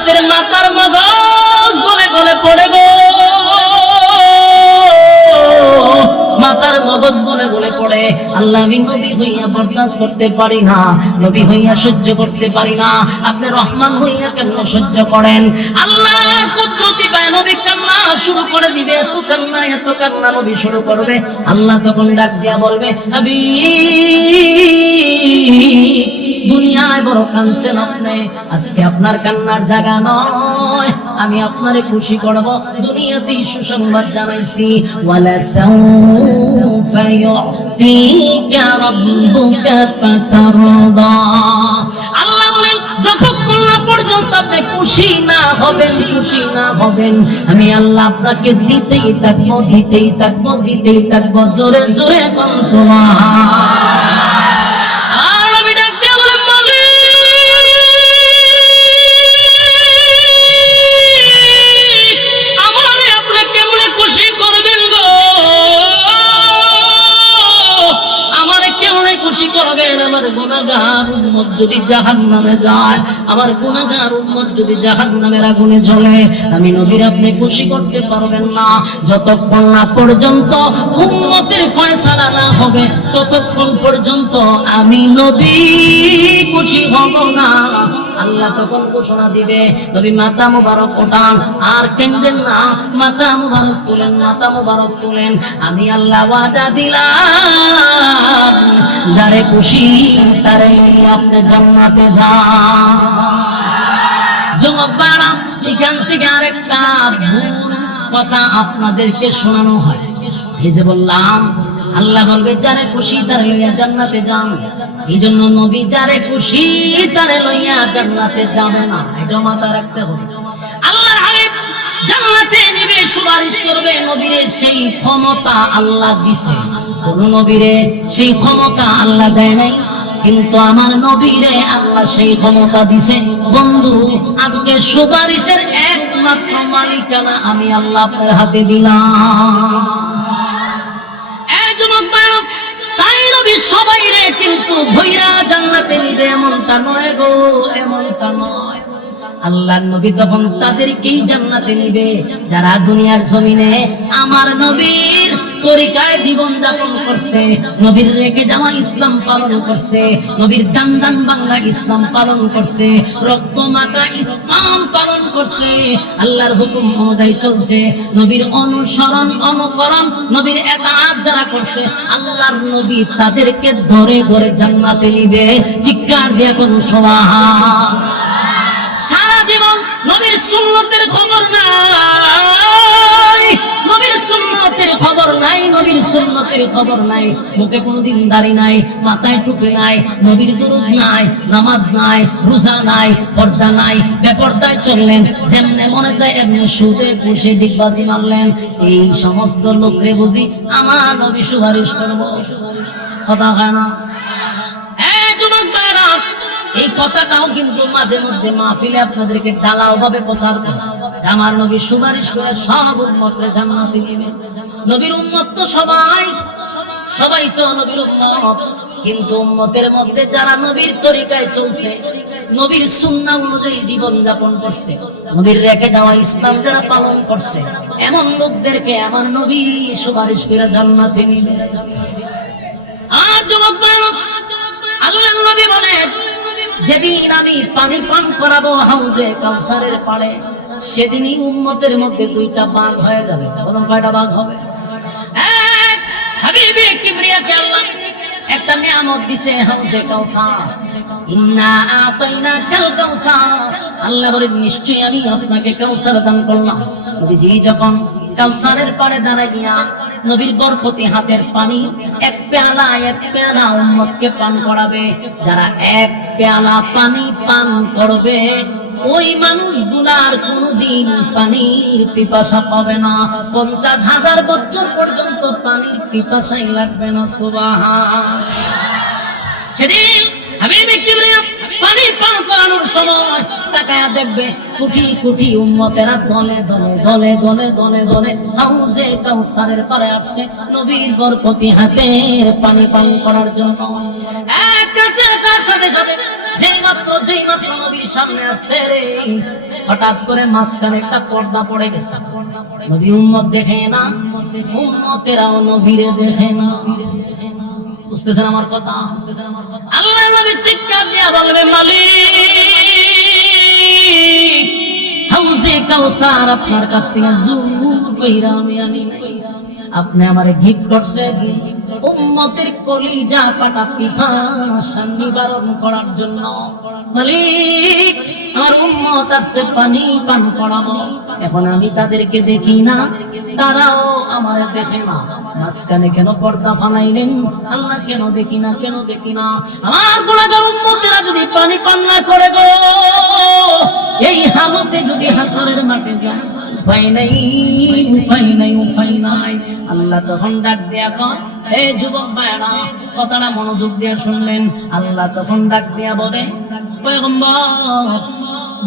উম্মতের মাথার মগজ গলে গলে পড়ে গো, মাথার মগজ গলে গলে পড়ে। আল্লাহ, আমি নবী হইয়া বরদাস্ত করতে পারি না, নবী হইয়া সহ্য করতে পারি না, আপনি রহমান হইয়া কেন সহ্য করেন? আল্লাহ কুদরতি পায় নবী কান্না শুরু করে দিবে, এত কান্না নবী শুরু করবে। আল্লাহ তখন ডাক দিয়া বলবে, হাবিব, দুনিয়ায় বড় কাঁদছেন আপনি, আজকে আপনার কান্নার জায়গা নয়, আমি আপনারে খুশি করব। দুনিয়াতেই সুসংবাদ জানাইছি, ওয়ালা সাউফা ইউতিকা রাব্বুকা ফাতারদা। আল্লাহ বলেন, যতক্ষণ না পর্যন্ত আপনি খুশি না হবেন, আমি আল্লাহ আপনাকে দিতেই থাকবো। জোরে জোরে কোন সুবহান। আমার গুনাহগার উম্মত যদি জাহান্নামে যায়, আমার গুনাহগার উম্মত যদি জাহান্নামের আগুনে জ্বলে, আমি নবীর আপনি খুশি করতে পারবেন না। যতক্ষণ না পর্যন্ত উম্মতের ফয়সালা না হবে, ততক্ষণ পর্যন্ত আমি নবী খুশি হব না। আল্লাহ তখন ঘোষণা দিবে, নবী মাথা মুবারক ওঠান, আর কেন্দেন না, মাথা মুবারক তুলেন। আমি আল্লাহ ওয়াদা দিলাম, যারে খুশি তারে আপনি জান্নাতে যান। যুবক ভাইরা, এখান থেকে আরেকটা ভুল কথা আপনাদেরকে শোনানো হয়। এই যে বললাম, আল্লাহ বলবে যারে খুশি তারে লইয়া জান্নাতে যান, এই জন্য নবী যারে খুশি তারে লইয়া জান্নাতে যাবে না, এটা মাথায় রাখতে হবে। আল্লাহর হাবিব জান্নাতে নিবে, সুপারিশ করবে, নবীরে সেই ক্ষমতা আল্লাহ দিছে। কোন নবীরে সেই ক্ষমতা আল্লাহ দেয় নাই, কিন্তু আমার নবীরে আল্লাহ সেই ক্ষমতা দিছে। বন্ধু, আজকে সুপারিশের একমাত্র মালিকানা আমি আল্লাহ আপনার হাতে দিলাম। তাই নবী সবাই রে কিন্তু ধইরা জান্নাতে নিবে, এমনটা নয় গো, এমনটা নয়। আল্লাহর নবী তখন তাদেরকেই জান্নাতে নিবে যারা দুনিয়ার জমিনে আমার নবীর তরিকায় জীবন যাপন করছে, নবীর রেখে যাওয়া ইসলাম পালন করছে, নবীর দান দান বাংলা ইসলাম পালন করছে, রক্ত মাখা ইসলাম পালন করছে, আল্লাহর হুকুম অনুযায়ী চলছে, নবীর অনুসরণ অনুকরণ নবীর ইতাআত যারা করছে, আল্লাহর নবী তাদেরকে ধরে ধরে জান্নাতে নিবে। চিৎকার দিয়ে কোন সুবহান। সারা জীবন নবীর সুন্নতের খবর নাই, নবীর সুন্নতের খবর নাই, মুখে কোনোদিন দাড়ি নাই, মাথায় টুপি নাই, নবীর দুরূদ নাই, নামাজ নাই, রোজা নাই, পর্দা নাই, বেপর্দায় চললেন, যেমনে মনে চায় এমনি সুদে ঘুষে ডিগবাজি মারলেন। এই সমস্ত লোকরে বুঝি আমার নবী সুপারিশ করব? কথা হয় না? যুবক ভাইরা, এই কথাটাও কিন্তু মাঝে মধ্যে মাহফিলে আপনাদেরকে ঢালাও ভাবে প্রচার করে, আমার নবী সুপারিশ করে সব উম্মতরে জান্নাতে নিবে। নবীর উম্মত তো সবাই তো নবীর উম্মত, কিন্তু উম্মতের মধ্যে যারা নবীর তরিকায় চলছে, নবীর সুন্নাহ অনুযায়ী জীবন যাপন করছে, নবীর রেখে যাওয়া ইসলাম যারা পালন করছে, এমন লোকদেরকে আমার নবী সুপারিশ করে জান্নাতে নিবে। আর যুবক ভাইরা, আল্লাহর নবী বলেন, যেদিন আমি পানি পান করাবো হাউজে কাউসারের পাড়ে, সেদিনই উম্মতের মধ্যে দুইটা ভাগ হয়ে যাবে। বলুন, কয়টা ভাগ হবে? এক, হাবিবে কিবরিয়াকে আল্লাহ একটা নিয়ামত দিছে, হাউজে কাউসার। ইন্না আতাইনাকাল কাউসার, আল্লাহ বলেন নিশ্চয়ই আমি আপনাকে কাউসার দান করলাম। নবীজি যখন কাউসারের পাড়ে দাঁড়াইয়া নবীর বরকতি হাতের পানি এক পেয়ালা উম্মতকে পান করাবে, যারা এক পেয়ালা পানি পান করবে, ওই মানুষগুলার কোনদিন পানির পিপাসা পাবে না, 50,000 বছর পর্যন্ত পানির পিপাসাই লাগবে না। সুবহান। সেদিন হাবিবে কিবরিয়া পানি পান করানোর সময় তাকায়া দেখবে কোটি কোটি উম্মতেরা দলে দলে দলে দলে দলে দলে হাউজে কাউসারের পারে আসছে নবীর বরকতি হাতের পানি পান করার জন্য। এক কাছে আসার সাথে সাথে যেই মাত্র নবীর সামনে আসছে রে, হঠাৎ করে মাঝখানে একটা পর্দা পড়ে গেছে। নবী উম্মত দেখে না, উম্মতেরাও নবীরে দেখে না। বুঝতেছেন আমার কথা? আল্লাহর নবী চিৎকার দিয়া বলবে, মালিক, হাউজে কাউসার আপনার কাছ থেকে জুর কইরা আমি আনি নাই। আপনি আমারে গিফট করছেন উম্মতের কলিজা পাটা পিপাসা নিবারণ করার জন্য। মালিক, আমার উম্মত আসছে পানি পান করাবো, এখন আমি তাদেরকে দেখি না, তারাও আমারে দেখে না। মাঝখানে কেন পর্দা ফালাইলেন আল্লাহ? কেন দেখি না, কেন দেখি না? আমার গুনাহগার উম্মতেরা যদি পানি পান না করে গো, এই হালতে যদি হাসরের মাঠে যায়, উপায় নাই, উপায় নাই, উপায় নাই। আল্লাহ তখন ডাক দিয়া কয়, এই যুবক ভাইরা, কথাটা মনোযোগ দিয়ে শুনলেন। আল্লাহ তখন ডাক দিয়া বলে, পয়গম্বর,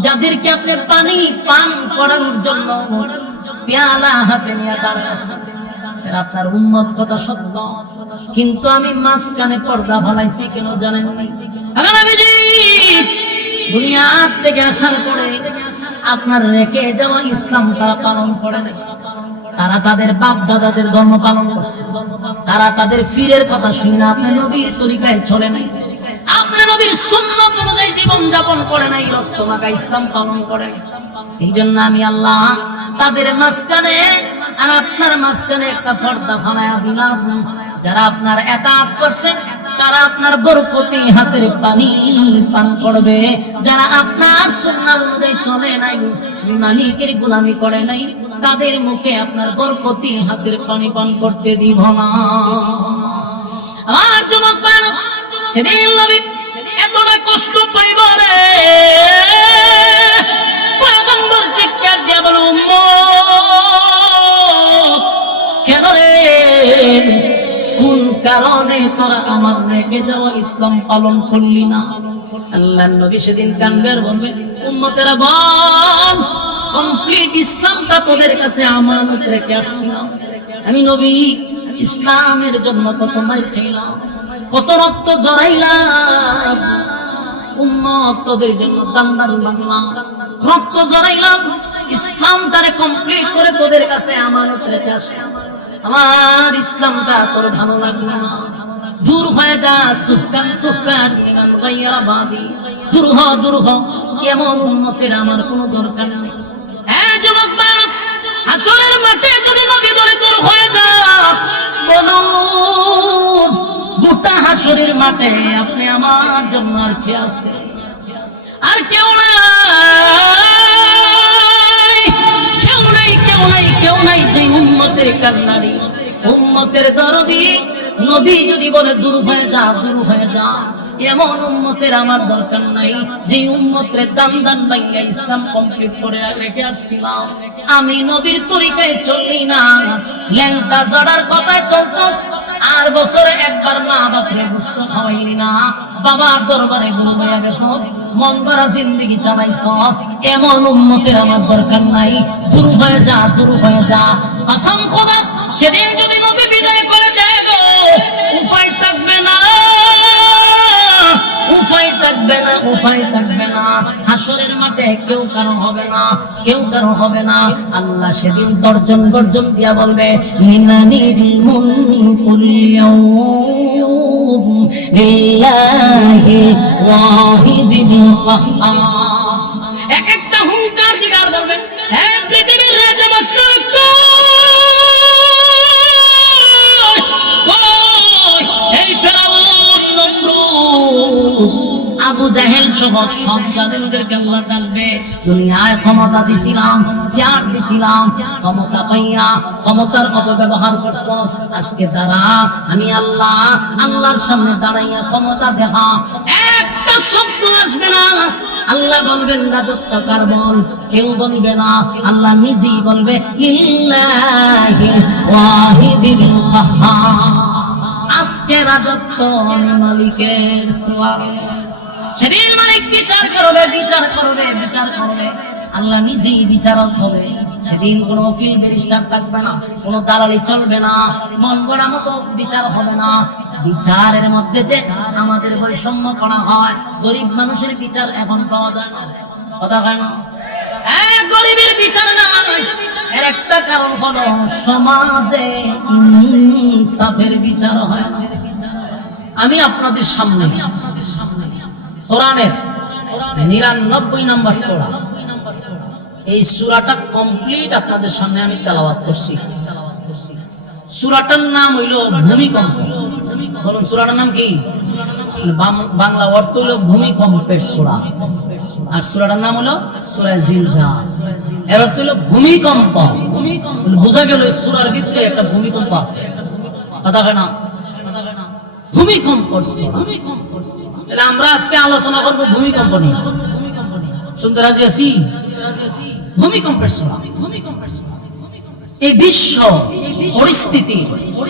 যাদেরকে আপনি পানি পান করানোর জন্য পেয়ালা হাতে নিয়ে দাঁড়ায় আছেন, আপনার উম্মত কথা সত্য, কিন্তু আমি মাঝখানে পর্দা ফালাইছি কেন জানেন? দুনিয়া থেকে আসার পরে আপনার রেখে যাওয়া ইসলাম তারা পালন করে নাই। তারা তাদের বাপ দাদাদের ধর্ম পালন করছে, তারা তাদের ফিরের কথা শুনে না, আপনি নবীর তরিকায় চলে নাই, আপনি নবীর সুন্নাত অনুযায়ী জীবন যাপন করে নাই, রক্ত মাখা ইসলাম পালন করে। এই জন্য আমি আল্লাহ তাদের মাঝখানে আর আপনার মাঝখানে একটা পর্দা ফালাইয়া দিলাম। যারা আপনার এতাত করছেন তারা আপনার বরকতি হাতের পানি পান করবে। যারা আপনার সুন্নাত অনুযায়ী চলে নাই, মালিকের গোলামি করে নাই, তাদের মুখে আপনার বরকতি হাতের পানি পান করতে দিব না। আমার যুবক ভাইরা, সেদিন নবী এতটা কষ্ট পাইব রে, পয়গম্বর চিৎকার দিয়া বলে, উম্মত, কেন রে, কোন কারণে তোরা আমার রেখে যাওয়া ইসলাম পালন করলি না? আল্লাহর নবী সেদিন কাঁদবে আর বলবে, উম্মতেরা বল, কমপ্লিট ইসলামটা তোদের কাছে আমানত রেখে আসছিলাম। আমি নবী ইসলামের জন্য কত মার খাইলাম, কত রক্ত জড়াইলাম, উম্মত তোদের জন্য দান লাগলাম, রক্ত জড়াইলাম, ইসলামটারে কমপ্লিট করে তোদের কাছে আমানত রেখে আসলাম। আমার ইসলামটা তোর ভালো লাগলো না, দূর হয়ে যা, সুকান সুকান সাইয়া বাবি, দূর হ, দূর হ, এমন উম্মতের আমার কোনো দরকার নেই। এই যুবক বালক, হাসরের মাঠে যদি নবী বলে দূর হয়ে যা, বলুন গোটা হাসরের মাঠে আপনি আমার জন্য আর কে আছে? আর কেউ নাই, কেউ নাই, কেউ নাই, কেউ নাই। যে উম্মতের কান্নারি, উম্মতের দরদি নবী যদি বলে দূর হয়ে যা, দূর হয়ে যা, এমন উম্মতের আমার দরকার নাই। যে উম্মতের দান দান ভাইয়া ইসলাম কমপ্লিট করে রেখে আসছিলাম। আমি নবীর তরিকায় চলি না, ল্যাংটা জড়ার কথায় চলছস, আর বছরে একবার মা বাপরে গোশত খাওয়াইলি না, বাবার দরবারে গুরু হয়ে গেছস, মন গড়া জিন্দেগি চালাইছস, এমন উম্মতের আমার দরকার নাই। দূর হয়ে যা, দূর হয়ে যা। কসম খোদা, সেদিন যদি নবী বিদায় করে দেয় গো, উপায় থাকবে না, উপায় থাকবে না, উপায় থাকবে না। হাসরের মাঠে কেউ কারো হবে না, কেউ কারো হবে না। আল্লাহ সেদিন তর্জন গর্জন দিয়া বলবে, লিমানিল মুলকুল ইয়াউম লিল্লাহিল ওয়াহিদিল কাহ্হার। এক একটা হুঙ্কার দিগার বলবে, হে পৃথিবীর রাজা বাদশাহ আবু জাহেল সহ সব জালেমদেরকে আল্লাহ ডাকবে। দুনিয়ায় ক্ষমতা দিছিলাম, চেয়ার দিছিলাম, ক্ষমতা পাইয়া ক্ষমতার অপব্যবহার করছস। আজকে দাঁড়া, আমি আল্লাহ, আল্লাহর সামনে দাঁড়াইয়া ক্ষমতা দেখা, একটা শব্দ আসবে না। আল্লাহ বলবেন রাজত্ব কার বল, কেউ বলবে না, আল্লাহ নিজেই বলবে লিল্লাহিল ওয়াহিদিল কাহ্হার। আজকে রাজত্ব আমি মালিকের। সুবহানাল্লাহ। সেদিন মালিক বিচার করবে, বিচার করবে, বিচার করবে। আল্লাহ নিজেই বিচারক হবে। সেদিন কোনো উকিল ব্যারিস্টার থাকবে না, কোনো দালালি চলবে না, মন গড়া মতো বিচার হবে না। বিচারের মধ্যে যে আমাদের বৈষম্য করা হয়, গরিব মানুষের বিচার এখন পাওয়া যায় না, কথা হয় না। গরিবের বিচার না মানে এর একটা কারণ হলো সমাজে ইনসাফের বিচার হয় না। আমি আপনাদের সামনে কোরআনের 99 নম্বর সূরা, এই সূরাটা কমপ্লিট আপনাদের সামনে আমি তেলাওয়াত করছি। সূরাটার নাম হইল ভূমিকম্প। বলুন সূরাটার নাম কি? বাংলা অর্থ হলো ভূমিকম্পের সূরা, আর সূরাটার নাম হলো সূরা জিলজাল। এর অর্থ হলো ভূমিকম্প। বোঝা গেল এই সূরার ভিতরে একটা ভূমিকম্প আছে, কথা হয় না? ভূমিকম্প। তাহলে আমরা আজকে আলোচনা করব ভূমিকম্প নিয়ে। শুনতে রাজি আছি? ভূমিকম্পের সূরা। এই বিশ্ব পরিস্থিতি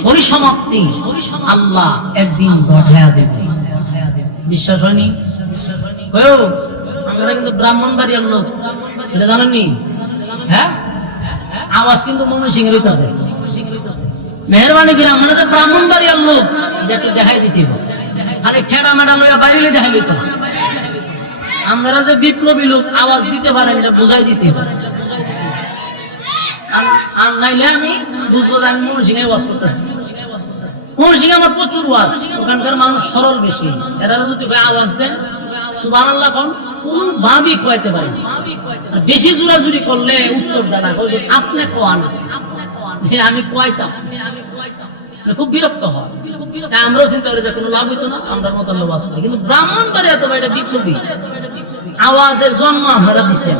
পরিসমাপ্তি আল্লাহ একদিন ঘটায়া দেবে। বিশ্বাস হয়নি? আমরা কিন্তু ব্রাহ্মণবাড়িয়ার লোক, এটা জানেননি? হ্যাঁ, আওয়াজ কিন্তু ময়মনসিংহ এর হইতাছে। মেহরবানি করে আমরা তো ব্রাহ্মণবাড়িয়ার লোক, এটা একটু দেখাই দিতে হবে। আরে ঠেড়া মেডা লইয়া বাইরে দেখাই লইত না। আমরা যে বিপ্লবী লোক, আওয়াজ দিতে পারে এটা বুঝাই দিতে হবে। আর নাইলে আমি বুঝবো যে আমি ময়মনসিংহে ওয়াজ করতেছি। ময়মনসিংহে আমার প্রচুর ওয়াজ, ওখানকার মানুষ সরল বেশি। এরা যদি আওয়াজ দেন সুবহানাল্লাহ কোন কোনোভাবেই কইতে পারে না। বেশি জোরাজুরি করলে উত্তর দেয় না, আপনি কোয়ান, যে আমি কইতাম, খুব বিরক্ত হয়। আমরাও চিন্তা করি যে কোনো লাভ হইতো না, আমরা মতো ওয়াজ করি। কিন্তু ব্রাহ্মণবাড়িয়া তো এটা বিপ্লবী, আওয়াজের জন্ম আপনারা দিচ্ছেন।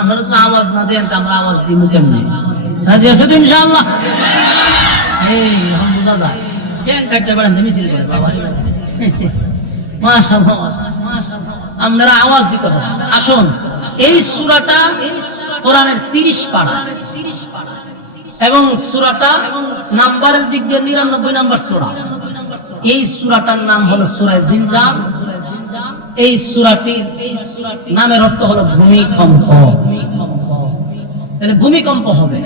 আমরা তো আওয়াজ না দেন, আমরা আওয়াজ দিই মুখে নেই। রাজি আছে তো ইনশাআল্লাহ? এই এখন বোঝা যায় কেন কাটতে পারেন মিছিল করে বাবা। মাশাআল্লাহ, আমরা আওয়াজ দিতে হবে। আসুন, এই সূরাটা কোরআনের 30 পারা এবং সূরাটা নাম্বারের দিক দিয়ে 99 নম্বর সূরা। এই সূরাটার নাম হলো সূরা জিলজাল। এই সূরাটির নামের অর্থ হলো ভূমিকম্প। তাহলে ভূমিকম্প হবে।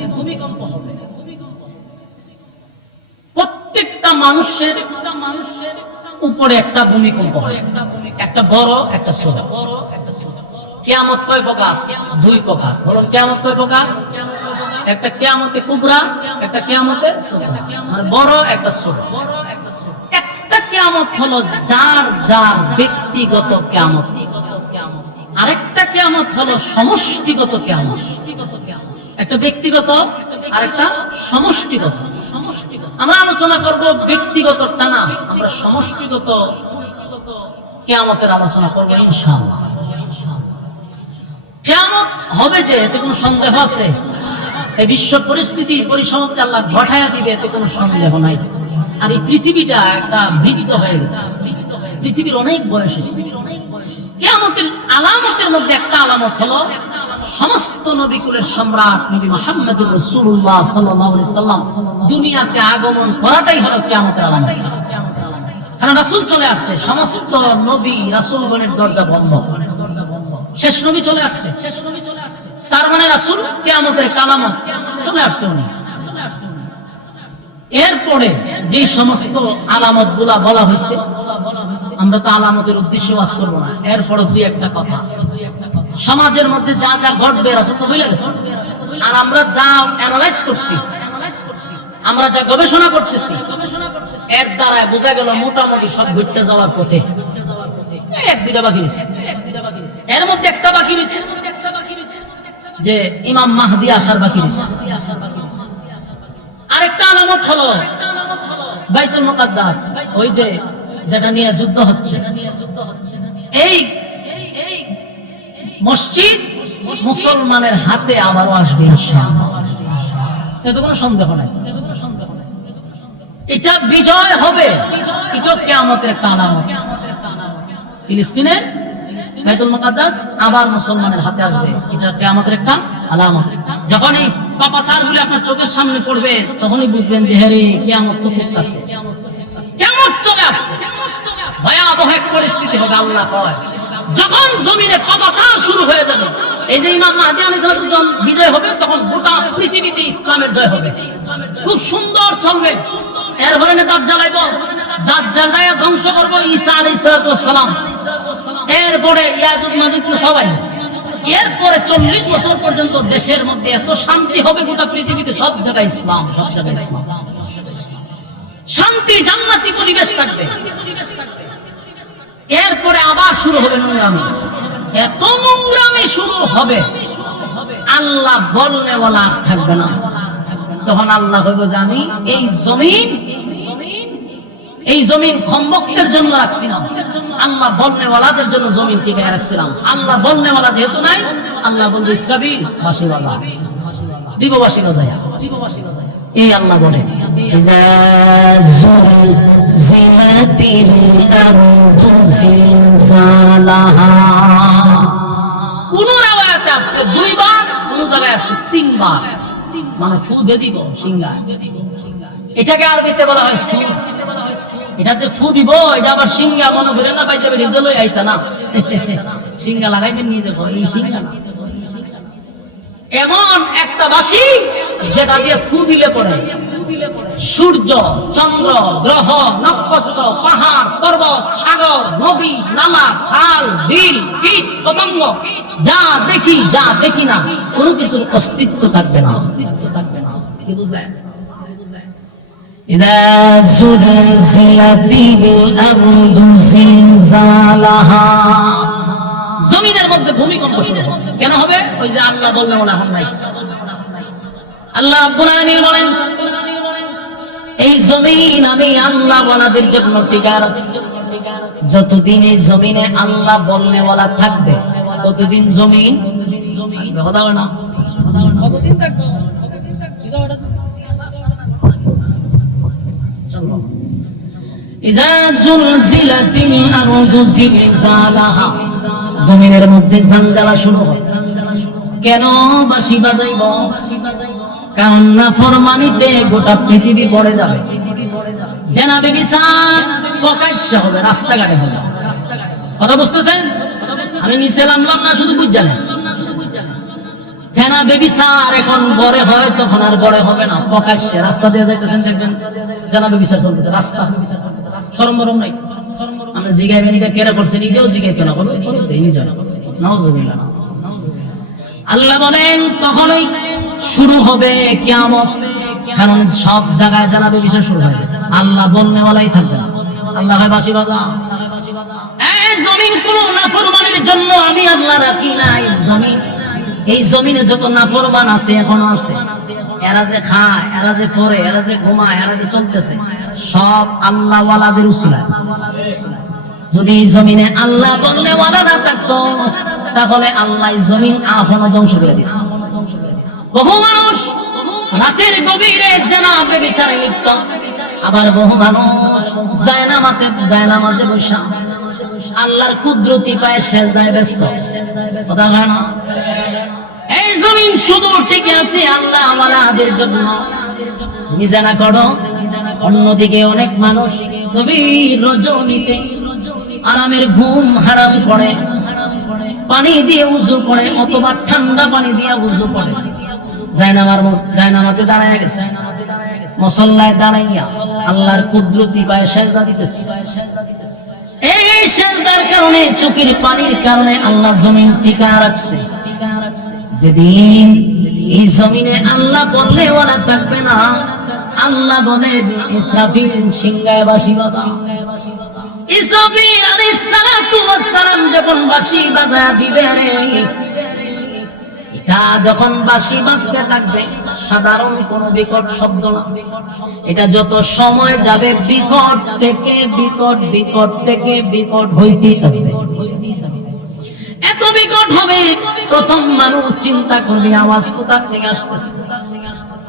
প্রত্যেকটা মানুষের উপরে একটা ভূমিকম্প হয়, একটা বড় একটা ছোট। কিয়ামত কয় প্রকার? 2 প্রকার। বলুন কিয়ামত কয় প্রকার? একটা কিয়ামতে কুবরা, একটা কিয়ামতে সুগরা, মানে বড় একটা ছোট। একটা কিয়ামত হলো যার যার ব্যক্তিগত কিয়ামত, আরেকটা কিয়ামত হলো সমষ্টিগত কিয়ামত। একটা ব্যক্তিগত আর একটা সমষ্টিগত। আমরা আলোচনা করব ব্যক্তিগতটা না, আমরা সমষ্টিগত কিয়ামতের আলোচনা করব ইনশাআল্লাহ। কিয়ামত হবে যে, এতে কোনো সন্দেহ আছে? এই বিশ্ব পরিস্থিতি পরিসমাপ্তি আল্লাহ ঘটায়া দিবে, এতে কোনো সন্দেহ নাই। আর এই পৃথিবীটা একটা বৃত্ত হয়ে গেছে, পৃথিবীর অনেক বয়স হয়েছে। কিয়ামতের আলামতের মধ্যে একটা আলামত হলো সমস্ত নবীকুলের সম্রাট নবী মুহাম্মদুর রাসূলুল্লাহ সাল্লাল্লাহু আলাইহি সাল্লাম দুনিয়াতে আগমন করাটাই হলো কিয়ামতের আলামত। কারণ রাসূল চলে আসছে, সমস্ত নবী রাসূলগণের দরজা বন্ধ, শেষ নবী চলে আসছে। তার মানে রাসূল কিয়ামতের আলামত চলে আসছে উনি। এরপরে যে সমস্ত আলামত গুলা বলা হয়েছে, আমরা তো আলামতের উদ্দেশ্যে ওয়াজ করব না। এরপরে 2-1টা কথা, সমাজের মধ্যে যা যা ঘটবে রাসূল তো বলে গেছে, আর আমরা যা অ্যানালাইজ করছি, আমরা যা গবেষণা করতেছি, এর দ্বারা বোঝা গেল মোটামুটি সব ঘটতে যাওয়ার পথে। 1-2টা বাকি রয়েছে, এর মধ্যে একটা বাকি রয়েছে যে ইমাম মাহদি আসার বাকি রয়েছে। আরেকটা আলামত হলো বাইতুল মুকাদ্দাস, ওই যে যেটা নিয়ে যুদ্ধ হচ্ছে, এই মসজিদ মুসলমানের হাতে আবারও আসবে ইনশাআল্লাহ। এতে কোনো সন্দেহ নাই, এটা বিজয় হবে। এটা কিয়ামতের একটা আলামত। ফিলিস্তিনের বাইতুল মুকাদ্দাস আবার মুসলমানের হাতে আসবে, এটা কিয়ামতের একটা আলামত। যখন এই পাপাচারগুলো আপনার চোখের সামনে পড়বে, তখনই বুঝবেন যে হ্যাঁ রে, কিয়ামত তো খুব কাছে, কিয়ামত চলে আসছে। ভয়াবহ ভয়াবহ এক পরিস্থিতি হবে। আল্লাহ কয় যখন জমিনে পাপাচার শুরু হয়ে যাবে, এই যে ইমাম মাহদী আলাইহিস সালাম যখন বিজয় হবে, তখন গোটা পৃথিবীতে ইসলামের জয় হবে, খুব সুন্দর চলবে। এরপরে দাজ্জাল আইব, দাজ্জালকে ধ্বংস করব ঈসা আলাইহিস সালাম, এরপরে ইয়াজুজ মাজুজ সবাই। এরপরে 40 বছর পর্যন্ত দেশের মধ্যে এত শান্তি হবে, গোটা পৃথিবীতে সব জায়গায় ইসলাম, সব জায়গায় ইসলাম, শান্তি জান্নাতি পরিবেশ থাকবে। এরপরে আবার শুরু হবে নোংরামি, এত নোংরামি শুরু হবে, আল্লাহ বলনেওয়ালা থাকবে না। তখন আল্লাহ বলবে যে আমি এই জমিন খম্বকদের জন্য রাখছি না, আল্লাহ বলনেওয়ালাদের জন্য জমিন টিকায় রাখছিলাম। আল্লাহ বলনেওয়ালা যেহেতু নাই, আল্লাহ বলবে ইসরাফিল বাঁশি বাজা, দিব বাঁশি বাজায়া, এই আল্লাহ বলে ইযা যুলজিলাতিল আরদু জিলজালাহা। কোন রাওয়ায়াতে আছে 2 বার, কোন জায়গায় আছে 3 বার, মানে ফু দিয়ে দিব সিংহা। এটাকে আরবিতে বলা হয় সুর। এটা যে ফু দিব, এটা আবার সিংহা মনে করে না পাইতে পারি দলই আইতা না, সিংহা লাগাইবেন নিয়ে দেখো, এই সিংহা না, এমন একটা বাঁশি যেটা দিয়ে ফু দিলে পরে সূর্য, চন্দ্র, গ্রহ, নক্ষত্র, পাহাড়, পর্বত, সাগর, নদী, নালা, খাল, বিল, কীট, পতঙ্গ, যা দেখি যা দেখি না, কোনো কিছুর অস্তিত্ব থাকবে না, অস্তিত্ব থাকবে না। কি বুঝলেন? ইযা যুলজিলাতিল আরদু জিলজালাহা। জমিনের মধ্যে ভূমিকম্প শুরু হবে। কেন হবে? ওই যে আল্লাহ বললেন ওলা হন নাই। আল্লাহ রাব্বুল আলামিন বলেন এই জমিন আমি আল্লাহ ওয়ালাদের জন্য টিকায় রাখছি। যতদিন এই জমিনে আল্লাহ বলনেওয়ালা থাকবে, ততদিন জমিন কথা বলে না, কতদিন থাকবে? ইযা যুলজিলাতিল আরদু জিলজালাহা। জমিনের মধ্যে জানজালা শুরু হয়। কেন বাঁশি বাজাইব? কারণ নাফরমানিতে গোটা পৃথিবী পড়ে যাবে, জেনা ব্যভিচার প্রকাশ্য হবে, রাস্তাঘাটে হবে। কথা বুঝতেছেন? আমি নিচে নামলাম না, শুধু বুঝছেন। জেনা ব্যভিচার এখন গড়ে হয়, তখন আর গড়ে হবে না, প্রকাশ্যে রাস্তা দিয়ে যাইতেছেন, দেখবেন জেনা ব্যভিচার চলতেছে, রাস্তা শরম মরম নাই। আমরা জিগাইবেন এটা কেরা করছেন, এটাও জিগাইতো না, বলো নাউজুবিল্লাহ। আল্লাহ বলেন তখনই শুরু হবে কিয়ামত, কারণ সব জায়গায় জানাবে বিষয় শুরু হবে, আল্লাহ বলনেওয়ালাই থাকবে না। আল্লাহ হয় বাঁশি বাজা। এই জমিন কোন নাফরমানের জন্য আমি আল্লাহ রাখি নাই। জমিন, এই জমিনে যত নাফরমান আছে এখনো আছে, এরা যে খায়, এরা যে পড়ে, এরা যে ঘুমায়, এরা যে চলতেছে, সব আল্লাহ ওয়ালাদের উসিলায়। যদি জমিনে আল্লাহ বলনেওয়ালা না থাকতো, তাহলে আল্লাহ জমিন এখনো ধ্বংস করে দিত। বহু মানুষ রাতের গভীরে জেনা ব্যভিচারে লিপ্ত, আবার বহু মানুষ জায়নামাজে বসা আল্লাহর কুদরতি পায়ে সেজদায় ব্যস্ত। কথা হয় না? এই জমিন শুধু টিকে আছে আল্লাহ ওয়ালাদের জন্য। তুমি জানা করো, অন্যদিকে অনেক মানুষ গভীর রজনীতে আরামের ঘুম হারাম করে, পানি দিয়ে উযু করে, অথবা ঠান্ডা পানি দিয়ে উযু করে, জায়নামাতে দাঁড়ায় গেছে, মুসল্লায় দাঁড়াইয়া আল্লাহর কুদরতি পায়ে সেজদা দিতেছে। এই সেজদার কারণে, চোখের পানির কারণে আল্লাহ জমিন টিকা রাখছে। যেদিন এই জমিনে আল্লাহ বলনেওয়ালা থাকবে না, আল্লাহ বলেন ইসরাফিল সিংহায় বাঁশি বাজা। ইসরাফিল আলাইহিস সালাতু ওয়াস সালাম যখন বাঁশি বাজায়া দিবে, এটা যখন বাঁশি বাজতে থাকবে, সাধারণ কোন বিকট শব্দ না, এটা যত সময় যাবে বিকট থেকে বিকট, বিকট থেকে বিকট হইতেই থাকবে। এত বিকট হবে, প্রথম মানুষ চিন্তা করবে আওয়াজ কোথা থেকে আসতেছে।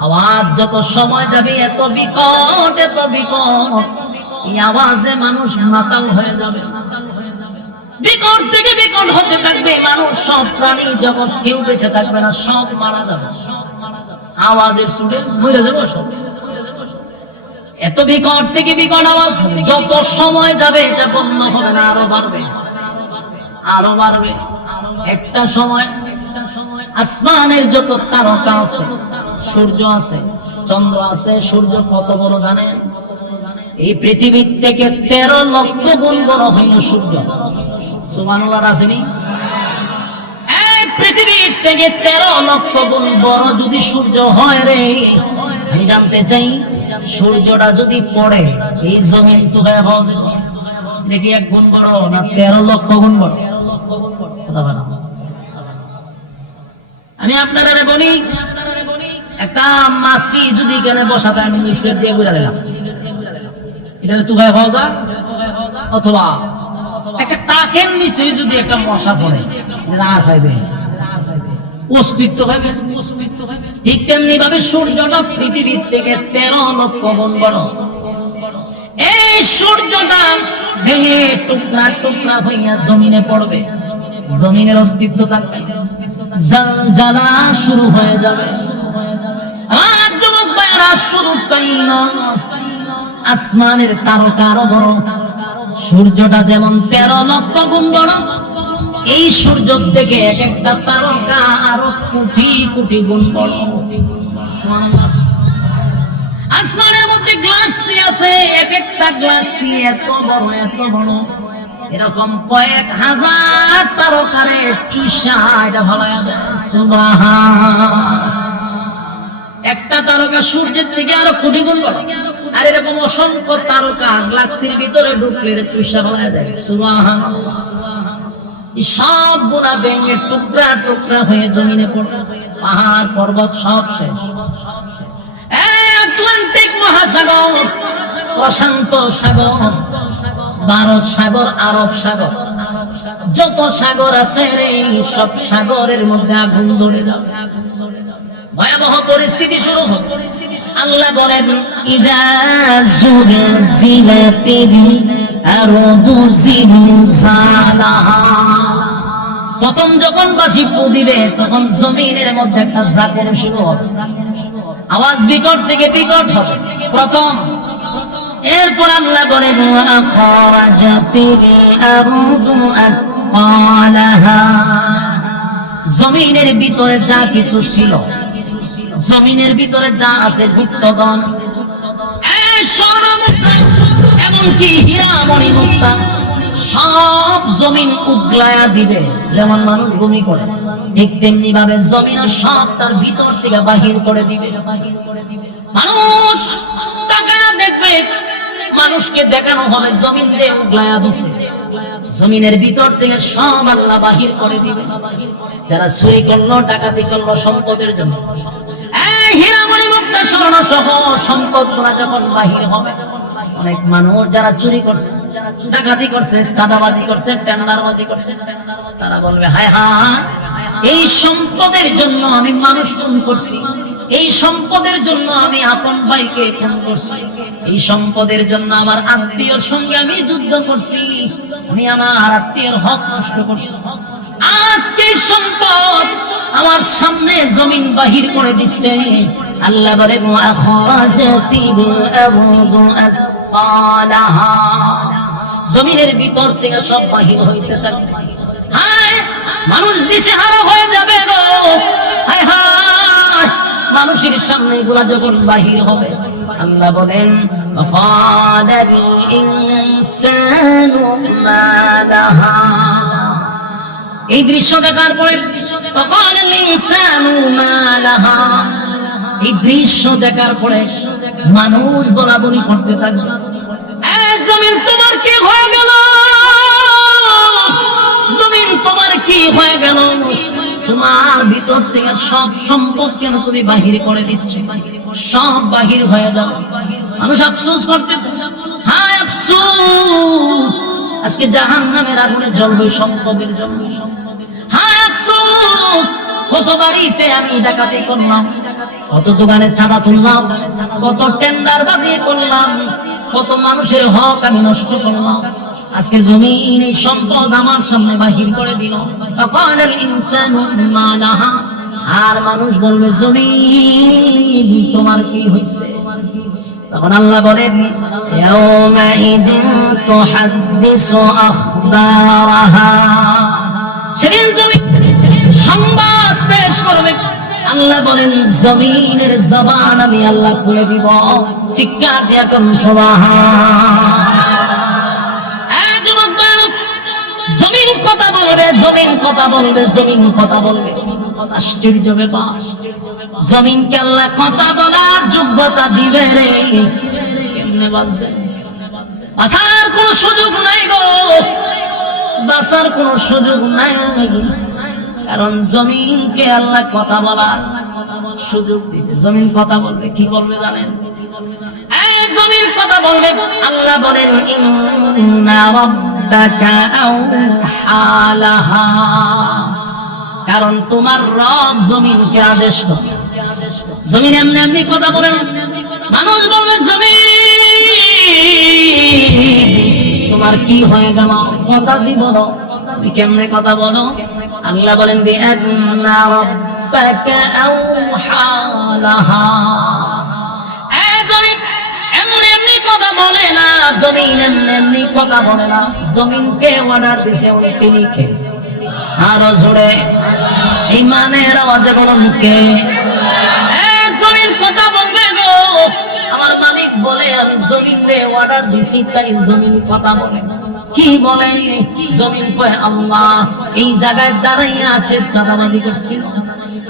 আওয়াজ যত সময় যাবে এত বিকট, এত বিকট, এই আওয়াজে মানুষ মাতাল হয়ে যাবে। বিকট থেকে বিকট হতে থাকবে, মানুষ, সব প্রাণী জগৎ, কেউ বেঁচে থাকবে না, সব মারা যাবে, আওয়াজের সুরে মরে যাবে সব। এত বিকট থেকে বিকট আওয়াজ, যত সময় যাবে এটা বন্ধ হবে না, আরো বাড়বে, আরো বাড়বে। একটা সময় আসমানের যত তারকা আছে, সূর্য আছে, চন্দ্র আছে, সূর্য কত বড় জানেন? এই পৃথিবীর থেকে 13 লক্ষ গুণ বড় হইল সূর্য। সুবহানাল্লাহ আসেনি? এই পৃথিবীর থেকে 13 লক্ষ গুণ বড় যদি সূর্য হয় রে, আমি জানতে চাই সূর্যটা যদি পড়ে এই জমিন তো হয়ে হবে, দেখি 1 গুণ বড় না 13 লক্ষ গুণ বড়? কথা বলা। আমি আপনারা বলি, একটা মাছি যদি এখানে বসাতে আমি নিঃশ্বাস দিয়ে ঘুরে গেলাম, এটা তো হয়ে পাওয়া যায়। অথবা একটা টাকের নিচে যদি একটা মশা পড়ে, আর পাইবে অস্তিত্ব পাইবে, অস্তিত্ব পাইবে। ঠিক তেমনি ভাবে সূর্যটা পৃথিবীর থেকে 13 লক্ষ গুণ বড়। এই সূর্যটা ভেঙে টুকরা টুকরা হইয়া জমিনে পড়বে, জমিনের অস্তিত্ব থাকবে, জালজালা শুরু হয়ে যাবে। আর যুবক ভাইরা, শুরু তাই না, আসমানের তারকা আরো বড়। সূর্যটা যেমন 13 লক্ষ গুণ বড়, এই সূর্য থেকে এক একটা তারকা আরো কোটি কোটি গুণ বড়। আসমানের মধ্যে গ্যালাক্সি আছে, এক একটা গ্যালাক্সি এত বড়, এত বড়, এরকম কয়েক হাজার তারকারে চুষা এটা ফলায়া দেয়। সুবহান। একটা তারকা সূর্যের থেকে আরো কোটি গুণ বড়, আর এরকম অসংখ্য তারকা গ্যালাক্সির ভিতরে ঢুকলে চুষা ফলায়া দেয়। সুবহানাল্লাহ। সব গুণা ভেঙে টুকরা টুকরা হয়ে জমিনে পড়ে, পাহাড় পর্বত সব শেষ। আটলান্টিক মহাসাগর, প্রশান্ত সাগর, ভারত সাগর, আরব সাগর, যত সাগর আছে রে, সব সাগরের মধ্যে আগুন ধরে যাবে, ভয়াবহ পরিস্থিতি শুরু হবে। আল্লাহ বলেন, ইযা যুলজিলাতিল আরদু জিলজালাহা। প্রথম যখন বাঁশি ফু দিবে, তখন জমিনের মধ্যে একটা জাগরণ শুরু হবে, আওয়াজ বিকট থেকে বিকট হবে প্রথম। এরপর আল্লাহ বলেন, আখরাজাতিল আরদু আসকালাহা। জমিনের ভিতরে যা কিছু ছিল, জমিনের ভিতরে যা আছে, গুপ্তধন, স্বর্ণ মুক্তা, এমনকি হীরা মণি মুক্তা, সব জমিন উগলায়া দিবে। যেমন মানুষ ভূমি করে, ঠিক তেমনি ভাবে জমিনও সব তার ভিতর থেকে বাহির করে দিবে। মানুষ টাকা দেখবে, মানুষকে দেখানো হবে জমিন দিয়ে উগলায়া দিছে, জমিনের ভিতর থেকে সব আল্লাহ বাহির করে দিবে। যারা চুরি করলো, ডাকাতি করলো সম্পদের জন্য, হীরা মণি মুক্তা স্বর্ণ সহ সম্পদ গুলা যখন বাহির হবে, অনেক মানুষ যারা চুরি করছে, ডাকাতি করছে, চাঁদাবাজি করছে, টেন্ডারবাজি করছে, তারা বলবে, হায় হায়, এই সম্পদের জন্য আমি মানুষ খুন করছি, এই সম্পদের জন্য আমি আপন ভাইকে খুন করছি, এই সম্পদের জন্য আমার আত্মীয়র সঙ্গে আমি যুদ্ধ করছি, আমি আমার আত্মীয়ের হক নষ্ট করছি। আজকে সম্পদ আমার সামনে জমিন বাহির করে দিচ্ছে। আল্লাহ বলেন, আখরাজাতিল আরদু আসকালাহা। জমিনের ভিতর থেকে সব বাহির হইতে থাকবে। হায়, মানুষ দিশেহারা হয়ে যাবে গো। হায় হায়, মানুষের সামনে এগুলা যখন বাহির হবে, আল্লাহ বলেন, ওয়াকালাল ইনসানু মা লাহা। এই দৃশ্য দেখার পরে, ওয়াকালাল ইনসানু মা লাহা, এই দৃশ্য দেখার পরে মানুষ বলাবলি করতে থাকবে, জমিন তোমার কি হয়ে গেল, জমিন তোমার কি হয়ে গেল, তোমার ভিতর থেকে সব সম্পদ কেন তুমি বাহির করে দিচ্ছ, সব বাহির হয়ে যাও। মানুষ আফসোস করতে, হায় আফসোস, আজকে জাহান্নামের আগুনে জ্বলবে সম্পদের জন্য। হায় আফসোস, কত বাড়িতে আমি ডাকাতি করলাম, কত দোকানে চাঁদা তুললাম, কত টেন্ডার বাজি করলাম, কত মানুষের হক আমি নষ্ট করলাম, আজকে জমিন এই সম্পদ আমার সামনে বাহির করে দিল। ওয়াকালাল ইনসানু মা লাহা, আর মানুষ বলবে, জমিন তোমার কি হয়েছে, তখন আল্লাহ বলেন ইয়াউমাইযিন তুহাদ্দিসু আখবারাহা, সেদিন জমিন সংবাদ পেশ করবে। আল্লাহ বলেন জমিনের জবান আমি আল্লাহ খুলে দিব। চিৎকার দিয়া কোন সুবহান। যুবক বালক, জমিন কথা বলবে, জমিন কথা বলবে, জমিন কথা বলবে। আশ্চর্য ব্যাপার, জমিনকে আল্লাহ কথা বলার যোগ্যতা দিবে রে, কেমনে বাঁচবে? বাঁচার কোন সুযোগ নাই গো, বাঁচার কোন সুযোগ নাই। কারণ জমিনকে আল্লাহ কথা বলার সুযোগ দিবে। জমিন কথা বলবে, কি বলবে জানেন? জমিন কথা বলবে। আল্লাহ বলেন ইন্না রাব্বাকা আওহালাহা, কারণ তোমার রব জমিনকে আদেশ করছে। জমিন এমনি এমনি কথা বলে না। মানুষ বলবে জমিন তোমার কি হয়ে গেল, কথা জীবন কেমনে কথা বলো? আল্লাহ বলেন বিআন্না রাব্বাকা আওহালাহা। জমিন এমনি এমনি কথা বলে না, জমিন এমনি এমনি কথা বলে না। জমিনকে অর্ডার দিছে তিনি কে? আরো জোরে ইমানের আওয়াজে বলুন কে? জমিন কথা বলবে গো। আমার মালিক বলে আমি জমিনে অর্ডার দিছি, তাই জমিন কথা বলে। কি বলে? জমিন কয় আল্লাহ এই জায়গায় দাঁড়াইয়া আছে চাঁদাবাজি করছিল,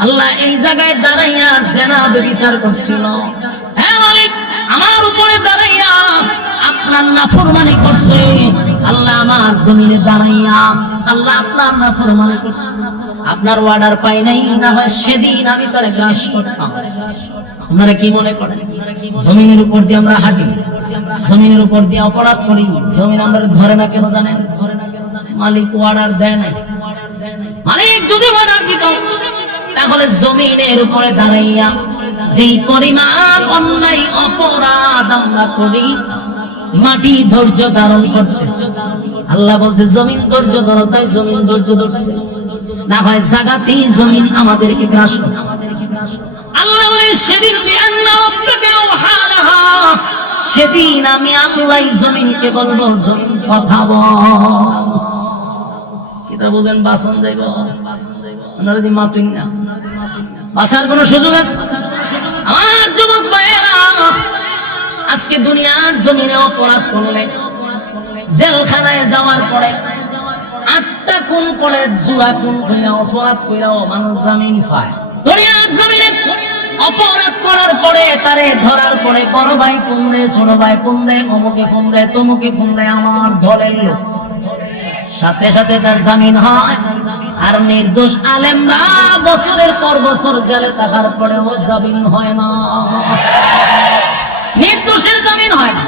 আল্লাহ এই জায়গায় দাঁড়াইয়া জেনা ব্যভিচার করছিল। হ্যাঁ মালিক, আমার উপরে দাঁড়াইয়া আপনার নাফরমানি করছে। আল্লাহ আমার জমিনে দাঁড়াইয়া আল্লাহ আপনার নাফরমানি করছে। আপনার অর্ডার পাই নাই, না হয় সেদিন আমি তারে গ্রাস করতাম। আপনারা কি মনে করেন জমিনের উপর দিয়ে আমরা হাঁটি, জমিনের উপর দিয়ে অপরাধ করি? জমিন আমরা ধরে না কেন জানেন? মালিক অর্ডার দেয় নাই। মালিক যদি অর্ডার দিত তাহলে জমিনের উপরে দাঁড়াইয়া যেই পরিমাণ অন্যায় অপরাধ আমরা করি, মাটি ধৈর্য ধারণ করতেছে। আল্লাহ বলছে জমিন ধৈর্য ধরো, তাই জমিন ধৈর্য ধরছে। না হয় জাগাতেই জমিন আমাদেরকে গ্রাস করে। আল্লাহ বলে সেদিন সেদিন আমি আল্লাহ জমিনকে বলবো জমিন কথা বল। কিতা বুঝেন? বাসন যাইব আপনারা যদি মাতুন না, বাসার কোন সুযোগ আছে? আমার যুবক ভাইয়েরা, আজকে দুনিয়ার জমিনে অপরাধ করলে জেলখানায় যাওয়ার পরে 8টা খুন করে, জুয়া খুন করে, অপরাধ কইরাও মানুষ জামিন পায়। দুনিয়ার জমিনে অপরাধ করার পরে তারে ধরার পরে বড় ভাই কোন দেয়, ছোট ভাই কোন দেয়, অমুকে কোন দেয়, তমুকে কোন দেয়, আমার দলের লোক, সাথে সাথে তার জামিন হয়। আর নির্দোষ আলেমরা বছরের পর বছর জেলে থাকার পরেও জামিন হয় না, নির্দোষের জামিন হয় না।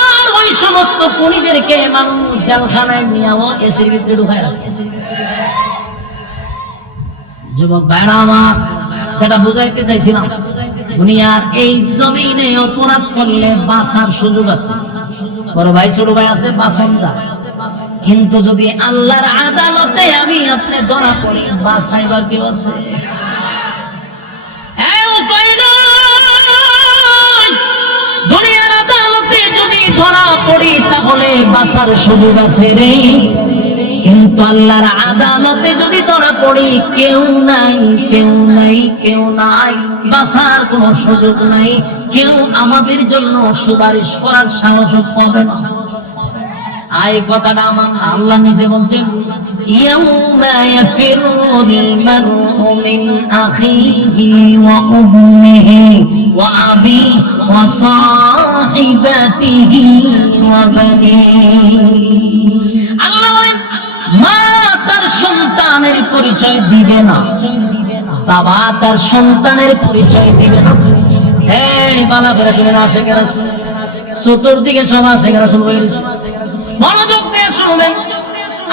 আর ওই সমস্ত খুনিদেরকে মানুষ জেলখানায় নিয়েও এসির ভিতরে ঢুকায় রাখছে। যুবক ভাইরা আমার, যেটা বুঝাইতে চাইছিলাম, দুনিয়ার এই জমিনে অপরাধ করলে বাঁচার সুযোগ আছে। বড় ভাই ছোট ভাই আছে, বাঁচন যায়। কিন্তু যদি আল্লাহর আদালতে আমি আপনি ধরা পড়ি, বাঁচাইবার কেউ আছে? দুনিয়ার আদালতে যদি ধরা পড়ি তাহলে বাঁচার সুযোগ আছে রে। কিন্তু আল্লাহর আদালতে যদি ধরা পড়ি, কেউ নাই, কেউ নাই, কেউ নাই, বাঁচার কোনো সুযোগ নাই। কেউ আমাদের জন্য সুপারিশ করার সাহস পাবে না। এই কথাটা আমার আল্লাহ নিজে বলছেন, ইয়াউমা ইয়াফিরুল মারউ মিন আখিহি ওয়া উম্মিহি ওয়া আবি ওয়া সাহিবাতিহি ওয়া বানিহি। আল্লাহ বলেন মা তার সন্তানের পরিচয় দিবে না, বাবা তার সন্তানের পরিচয় দিবে না। এই বালা করে শুনে না, শেখেরা চতুর্দিকে সব শেখেরা শুরু হয়ে গেছে। মনোযোগ দিয়ে শুনবেন।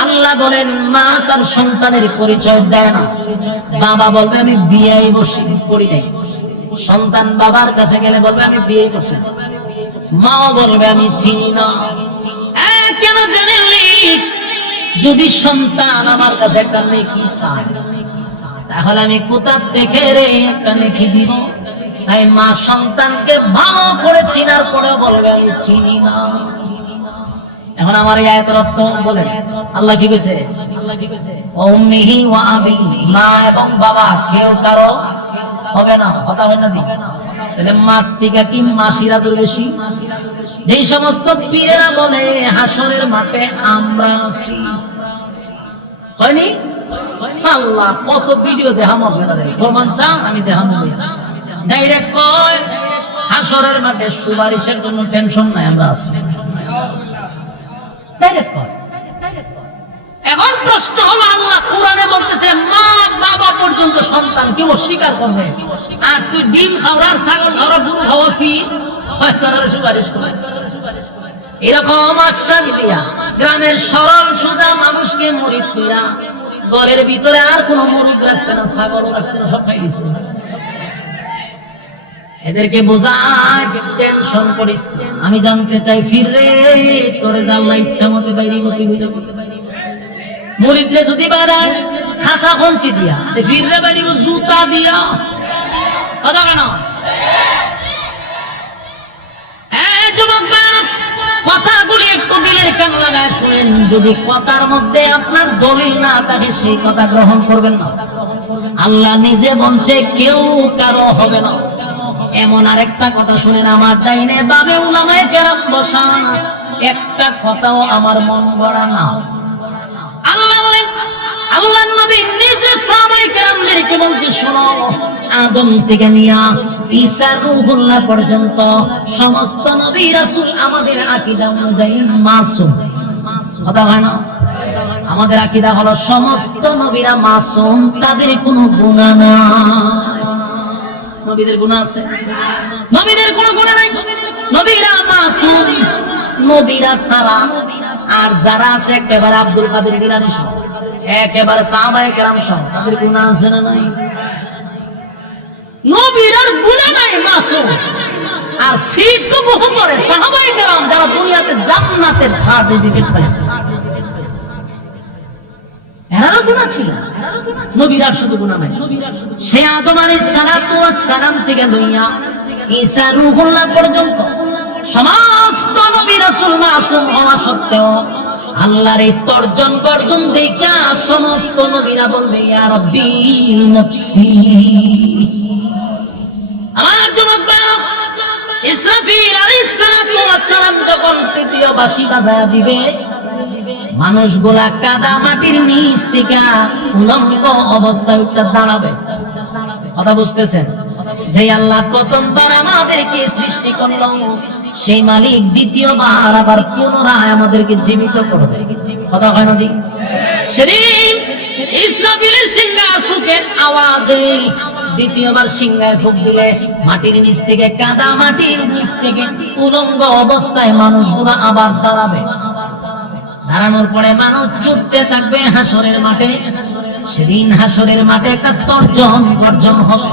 আল্লাহ বলেন মা তার সন্তানের পরিচয় দেয় না। বাবা বলবে আমি বিয়ে বসি করি নাই। সন্তান বাবার কাছে গেলে বলবে আমি বিয়ে করছি। মাও বলবে আমি চিনি না। কেন জানেননি? যদি সন্তান আমার কাছে একটা নেকি চায়, তাহলে আমি কোথা থেকে রে একটা নেকি দিব? তাই মা সন্তানকে ভালো করে চিনার পরে বলবে আমি চিনি না। এখন আমার এই আয়াতের অর্থ বলে আল্লাহ কি কইছে? উম্মিহি ওয়া আবি, মা এবং বাবা কেউ কারো হবে না, কথা হয় না দি। তাহলে মাতৃকা কি মাসিরা দূর বেশি? যেই সমস্ত পীরেরা বলে হাসরের মাঠে আমরা আছি, হয়নি? আল্লাহ কত ভিডিও দেখাম আপনারা, প্রমাণ চান আমি দেখাম। ডাইরেক্ট কয় হাসরের মাঠে সুপারিশের জন্য টেনশন নাই, আমরা আছি। ডাইরেক্ট কয়। এখন প্রশ্ন হলো, আল্লাহ কোরআনে বলতেছে মা বাবা পর্যন্ত সন্তানকে অস্বীকার করবে, আর তুই ডিম খাওয়ার, ছাগল খাওয়ার, গরু খাওয়ার ফি সুপারিশ করবে। এরকম আশ্বাস দিয়া গ্রামের সরল সোজা মানুষকে মরিদ দিয়া ঘরের ভিতরে আর কোন মরিদ রাখছে না, ছাগল রাখছে না, সব খাই দিচ্ছে। এদেরকে বোঝায় যে টেনশন করিস। আমি জানতে চাই ফিরে তোরে আল্লাহ ইচ্ছা মতো বাইরে গতি হয়ে যাবে। মরিদরে যদি বাড়ায় খাঁচা কঞ্চি দিয়া, ফিরে বাইরে জুতা দিয়া, কথা কেন? কথাগুলি একটু দিলের কান লাগায় শুনেন। যদি কথার মধ্যে আপনার দলিল না থাকে সেই কথা গ্রহণ করবেন না। আল্লাহ নিজে বলছে কেউ কারো হবে না। এমন আরেকটা কথা শুনেন, আমার ডাইনে বামে উলামায়ে কেরাম বসা, একটা কথাও আমার মন গড়া না। আল্লাহ বলেন, আল্লাহর নবী নিজে সাহাবায়ে কেরামদেরকে বলছে শোনো, আদম থেকে নিয়া ঈসা রূহুল্লাহ পর্যন্ত সমস্ত নবী রাসূল আমাদের আকীদা অনুযায়ী মাসুম। কথা হয় না? আমাদের আকীদা হলো সমস্ত নবীরা মাসুম, তাদের কোনো গুনাহ নাই। নবীদের গুনাহ আছে? নবীদের কোনো গুনাহ নাই। নবীরা মাসুম, নবীরা সারা। আর যারা আছে একেবারে আব্দুল কাদের জিলানী সহ, একেবারে সাহাবায়ে কেরাম সহ, তাদের গুনাহ আছে না নাই? নবীরার গুনাহ নাই, মাসুম। আর ফির তো বহু পরে সাহাবায়ে কেরাম যারা দুনিয়াতে জান্নাতের সার্টিফিকেট পাইছে, এরারও গুনাহ ছিল। নবীরার শুধু গুনাহ নাই। সে আদম আলাইহিস সালাতু ওয়াস সালাম থেকে লইয়া ঈসা রূহুল্লাহ পর্যন্ত সমস্ত নবী রাসূল মাসুম হওয়া সত্ত্বেও আল্লাহর এই তর্জন গর্জন দেখা সমস্ত নবীরা বলবে ইয়া রাব্বি নফসি। আমার যুবক ভাইরা, ইসরাফিল আলাইহিস সালাতু ওয়াস সালাম যখন তৃতীয় বাঁশি বাজায়া দিবে, মানুষগুলা কাদা মাটির নিচ থেকে উলঙ্গ অবস্থায় উঠে দাঁড়াবে। কথা বুঝতেছেন? যে আল্লাহ প্রথমবার আমাদেরকে সৃষ্টি করল, সেই মালিক দ্বিতীয়বার আবার পুনরায় আমাদেরকে জীবিত করবে। কথা হয় না? সেদিন ইসরাফিলের সিংহায় ফুঁকের আওয়াজে দ্বিতীয়বার সিংহায় ফুঁক দিলে মাটির নিচ থেকে, কাদা মাটির নিচ থেকে উলঙ্গ অবস্থায় মানুষগুলা আবার দাঁড়াবে। দাঁড়ানোর পরে মানুষ ছুটতে থাকবে হাসরের মাঠে। সেদিন হাসরের মাঠে একটা তর্জন গর্জন হবে,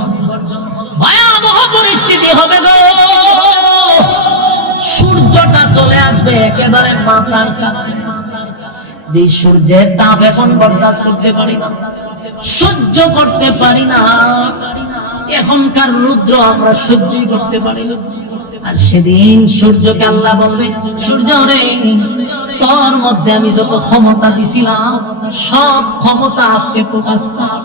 ভয়াবহ পরিস্থিতি হবে গো। সূর্যটা চলে আসবে একেবারে মাথার কাছে। যে সূর্যের তাপ এখন বরদাস্ত করতে পারি না, সহ্য করতে পারি না। এখনকার রৌদ্র আমরা সহ্যই করতে পারি না। আর সেদিন সূর্যকে আল্লাহ বলবে, সূর্য রে, তোর মধ্যে আমি যত ক্ষমতা দিছিলাম সব ক্ষমতা আজকে প্রকাশ কর।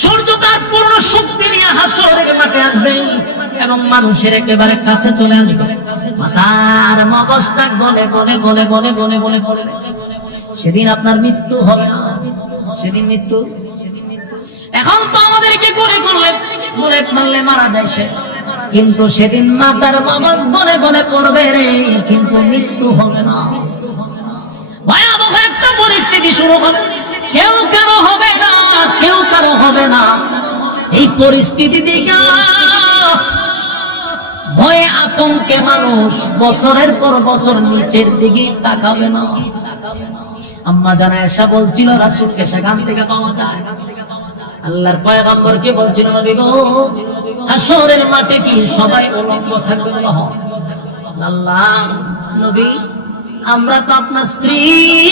সূর্য তার পূর্ণ শক্তি নিয়ে হাসরের মাঠে আসবে এবং মানুষের একেবারে কাছে চলে আসবে। মাথার মগজটা গলে গলে গলে গলে গলে গলে পড়ে। সেদিন আপনার মৃত্যু হবে না, সেদিন মৃত্যু। এখন তো আমাদেরকে করে করলে মরে মারলে মারা যায় সে, কিন্তু সেদিন মাথার মগজ গলে গলে পড়বে রে, কিন্তু মৃত্যু হবে না। ভয়াবহ একটা পরিস্থিতি শুরু হবে, কেউ কারো হবে না, কেউ কারো হবে না। এই পরিস্থিতি দেখে ভয়ে আতঙ্কে মানুষ বছরের পর বছর নিচের দিকে তাকাবে না। আম্মা জানা আয়েশা বলছিল রাসূলকে সেখান থেকে পাওয়া যায়। আল্লাহর পয়গম্বরকে বলছিল নবী গো, হাসরের মাঠে কি সবাই উলঙ্গ থাকবে? আল্লাহ নবী, আমরা তো আপনার স্ত্রী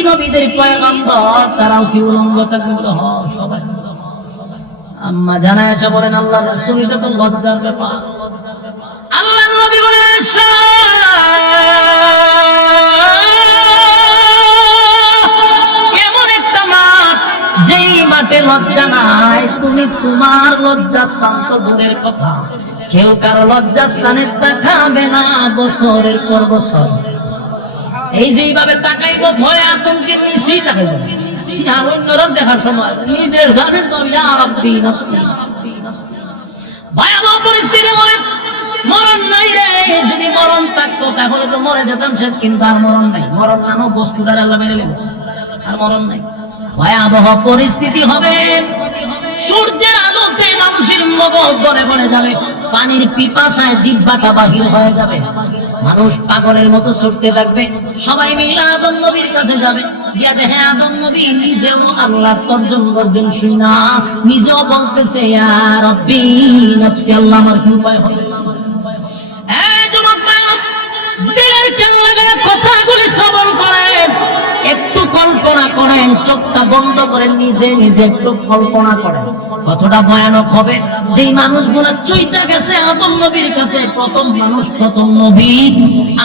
নবীদের পয়গম্বর, তারাও কি উলঙ্গ থাকবে? সবাই। আম্মা জানা এসে বলেন আল্লাহর রাসূল এটা তো লজ্জার ব্যাপার। আল্লাহর নবী বলেন এমন একটা মাঠ যেই মাঠে লজ্জা নাই, তুমি তোমার লজ্জাস্থান তো দূরের কথা, কেউ কারো লজ্জাস্থানে তাকাবে না বছরের পর বছর। এই যে এইভাবে তাকাইবো ভয়ে আতঙ্কে নিচেই তাকাইবো, আর অন্যরা দেখার সময় নিজের জানেন তো ইয়া রাব্বি নাফসি। ভয়াবহ পরিস্থিতি, মরণ নাই রে, যদি মরণ থাকতো তাহলে তো মরে যেতাম শেষ, কিন্তু আর মরণ নাই। মরণ নামও বস্তুটার আল্লাহ মেরে নেব, আর মরণ নাই। ভয়াবহ পরিস্থিতি হবে, সূর্যের আলোতে মানুষের মগজ গড়ে গড়ে যাবে, পানির পিপাসায় জিহ্বাটা বাহির হয়ে যাবে, মানুষ পাগলের মতো ছুটতে থাকবে। সবাই মিলে আদম নবীর কাছে যাবে, গিয়া দেখে আদম নবী নিজেও আল্লাহর তর্জন গর্জন শুই না, নিজেও বলতেছে ইয়া রাব্বি নাফসি, আল্লাহ আমার কি উপায় হবে? এই যুবক ভাইরা, দিলের কান লাগায় কথাগুলি শ্রবণ করেন, একটু কল্পনা করেন, চোখটা বন্ধ করে নিজে নিজে একটু কল্পনা করেন কতটা ভয়ানক হবে। যেই মানুষগুলা চুইটা গেছে আদম নবীর কাছে, প্রথম মানুষ, প্রথম নবী,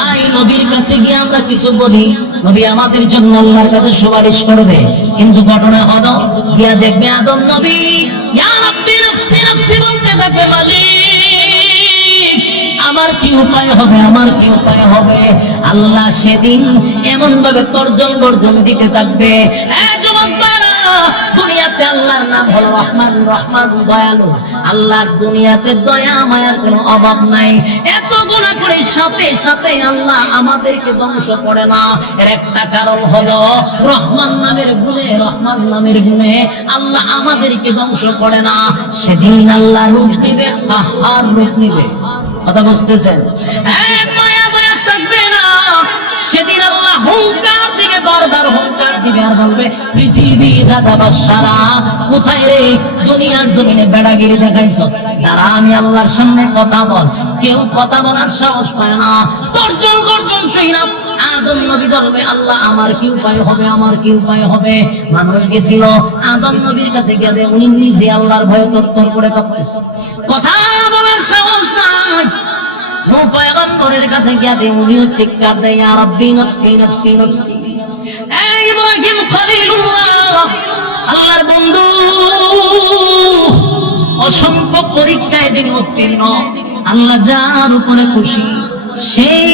আই নবীর কাছে গিয়ে আমরা কিছু বলি, নবী আমাদের জন্য আল্লাহর কাছে সুপারিশ করবে, কিন্তু ঘটনা হলো গিয়া দেখবে আদম নবী ইয়া রাব্বি নাফসি নাফসি বলতে থাকবে, মালিক আমার কি উপায় হবে, আমার কি উপায় হবে? আল্লাহ সেদিন এমন ভাবে তর্জন গর্জন দিতে থাকবে। দুনিয়াতে আল্লাহর নাম হলো রহমান, রহমান দয়ালু। আল্লাহর দুনিয়াতে দয়া মায়ার কোনো অভাব নাই। এত গুনাহ করে সাথে সাথে আল্লাহ আমাদেরকে ধ্বংস করে না, এর একটা কারণ হলো রহমান নামের গুণে, রহমান নামের গুণে আল্লাহ আমাদেরকে ধ্বংস করে না। সেদিন আল্লাহ রূপ নিবে, কাহার রূপ নিবে, কথা বুঝতেছেন? মায়া দয়া থাকবে না, সেদিন আল্লাহ হুঙ্কার দিবে, বারবার হুঙ্কার দিবে, আর বলবে পৃথিবীর রাজা বাদশারা কোথায় রে? দুনিয়ার জমিনে বেড়াগিরি দেখাইছ, তারা আমি আল্লাহর সামনে কথা বল। কেউ কথা বলার সাহস পায় না, তর্জন গর্জন সই না। আদম নবী বলবে আল্লাহ আমার কি উপায় হবে, আমার কি উপায় হবে? মানুষ গেছিল আদম নবীর কাছে গেলে উনি নিজে আল্লাহর ভয়ে তরতর করে কাঁপতেছে, কথা বলার সাহস নাই। নূহ পয়গম্বরের কাছে গিয়ে উনিও চিৎকার দেয় ইয়া রাব্বি নাফসি নাফসি নাফসি। এই ইব্রাহিম খলিলুল্লাহ আল্লাহর বন্ধু, অসংখ্য পরীক্ষায় যিনি উত্তীর্ণ, আল্লাহ যার উপরে খুশি সেই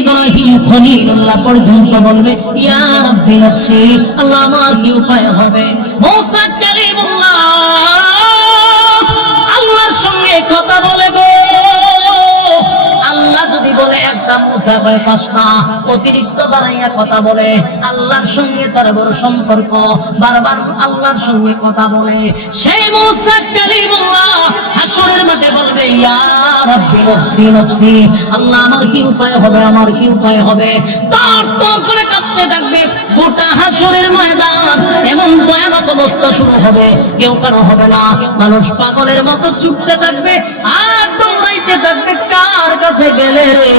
ইব্রাহিম খলিলুল্লাহ পর্যন্ত বলবে ইয়া রাব্বি নাফসি, আল্লাহ আমার কি উপায় হবে? মুসা কালিমুল্লাহ আল্লাহর সঙ্গে কথা বলে গো, আল্লাহ যদি বলে একটা, মুসা কয় পাঁচটা, অতিরিক্ত বাড়াইয়া কথা বলে। আল্লাহর সঙ্গে তার বড় সম্পর্ক, বারবার আল্লাহর সঙ্গে কথা বলে। সেই মুসা কালিমুল্লাহ হাসরের মাঠে বলবে ইয়া রাব্বি নাফসি নাফসি, আল্লাহ আমার কি উপায় হবে, আমার কি উপায় হবে? তার তর করে কাঁপতে থাকবে গোটা হাসরের ময়দান। এমন ভয়ানক অবস্থা শুরু হবে, কেউ কারো হবে না, মানুষ পাগলের মতো ছুটতে থাকবে আর দৌড়াইতে থাকবে। কার কাছে গেলে রে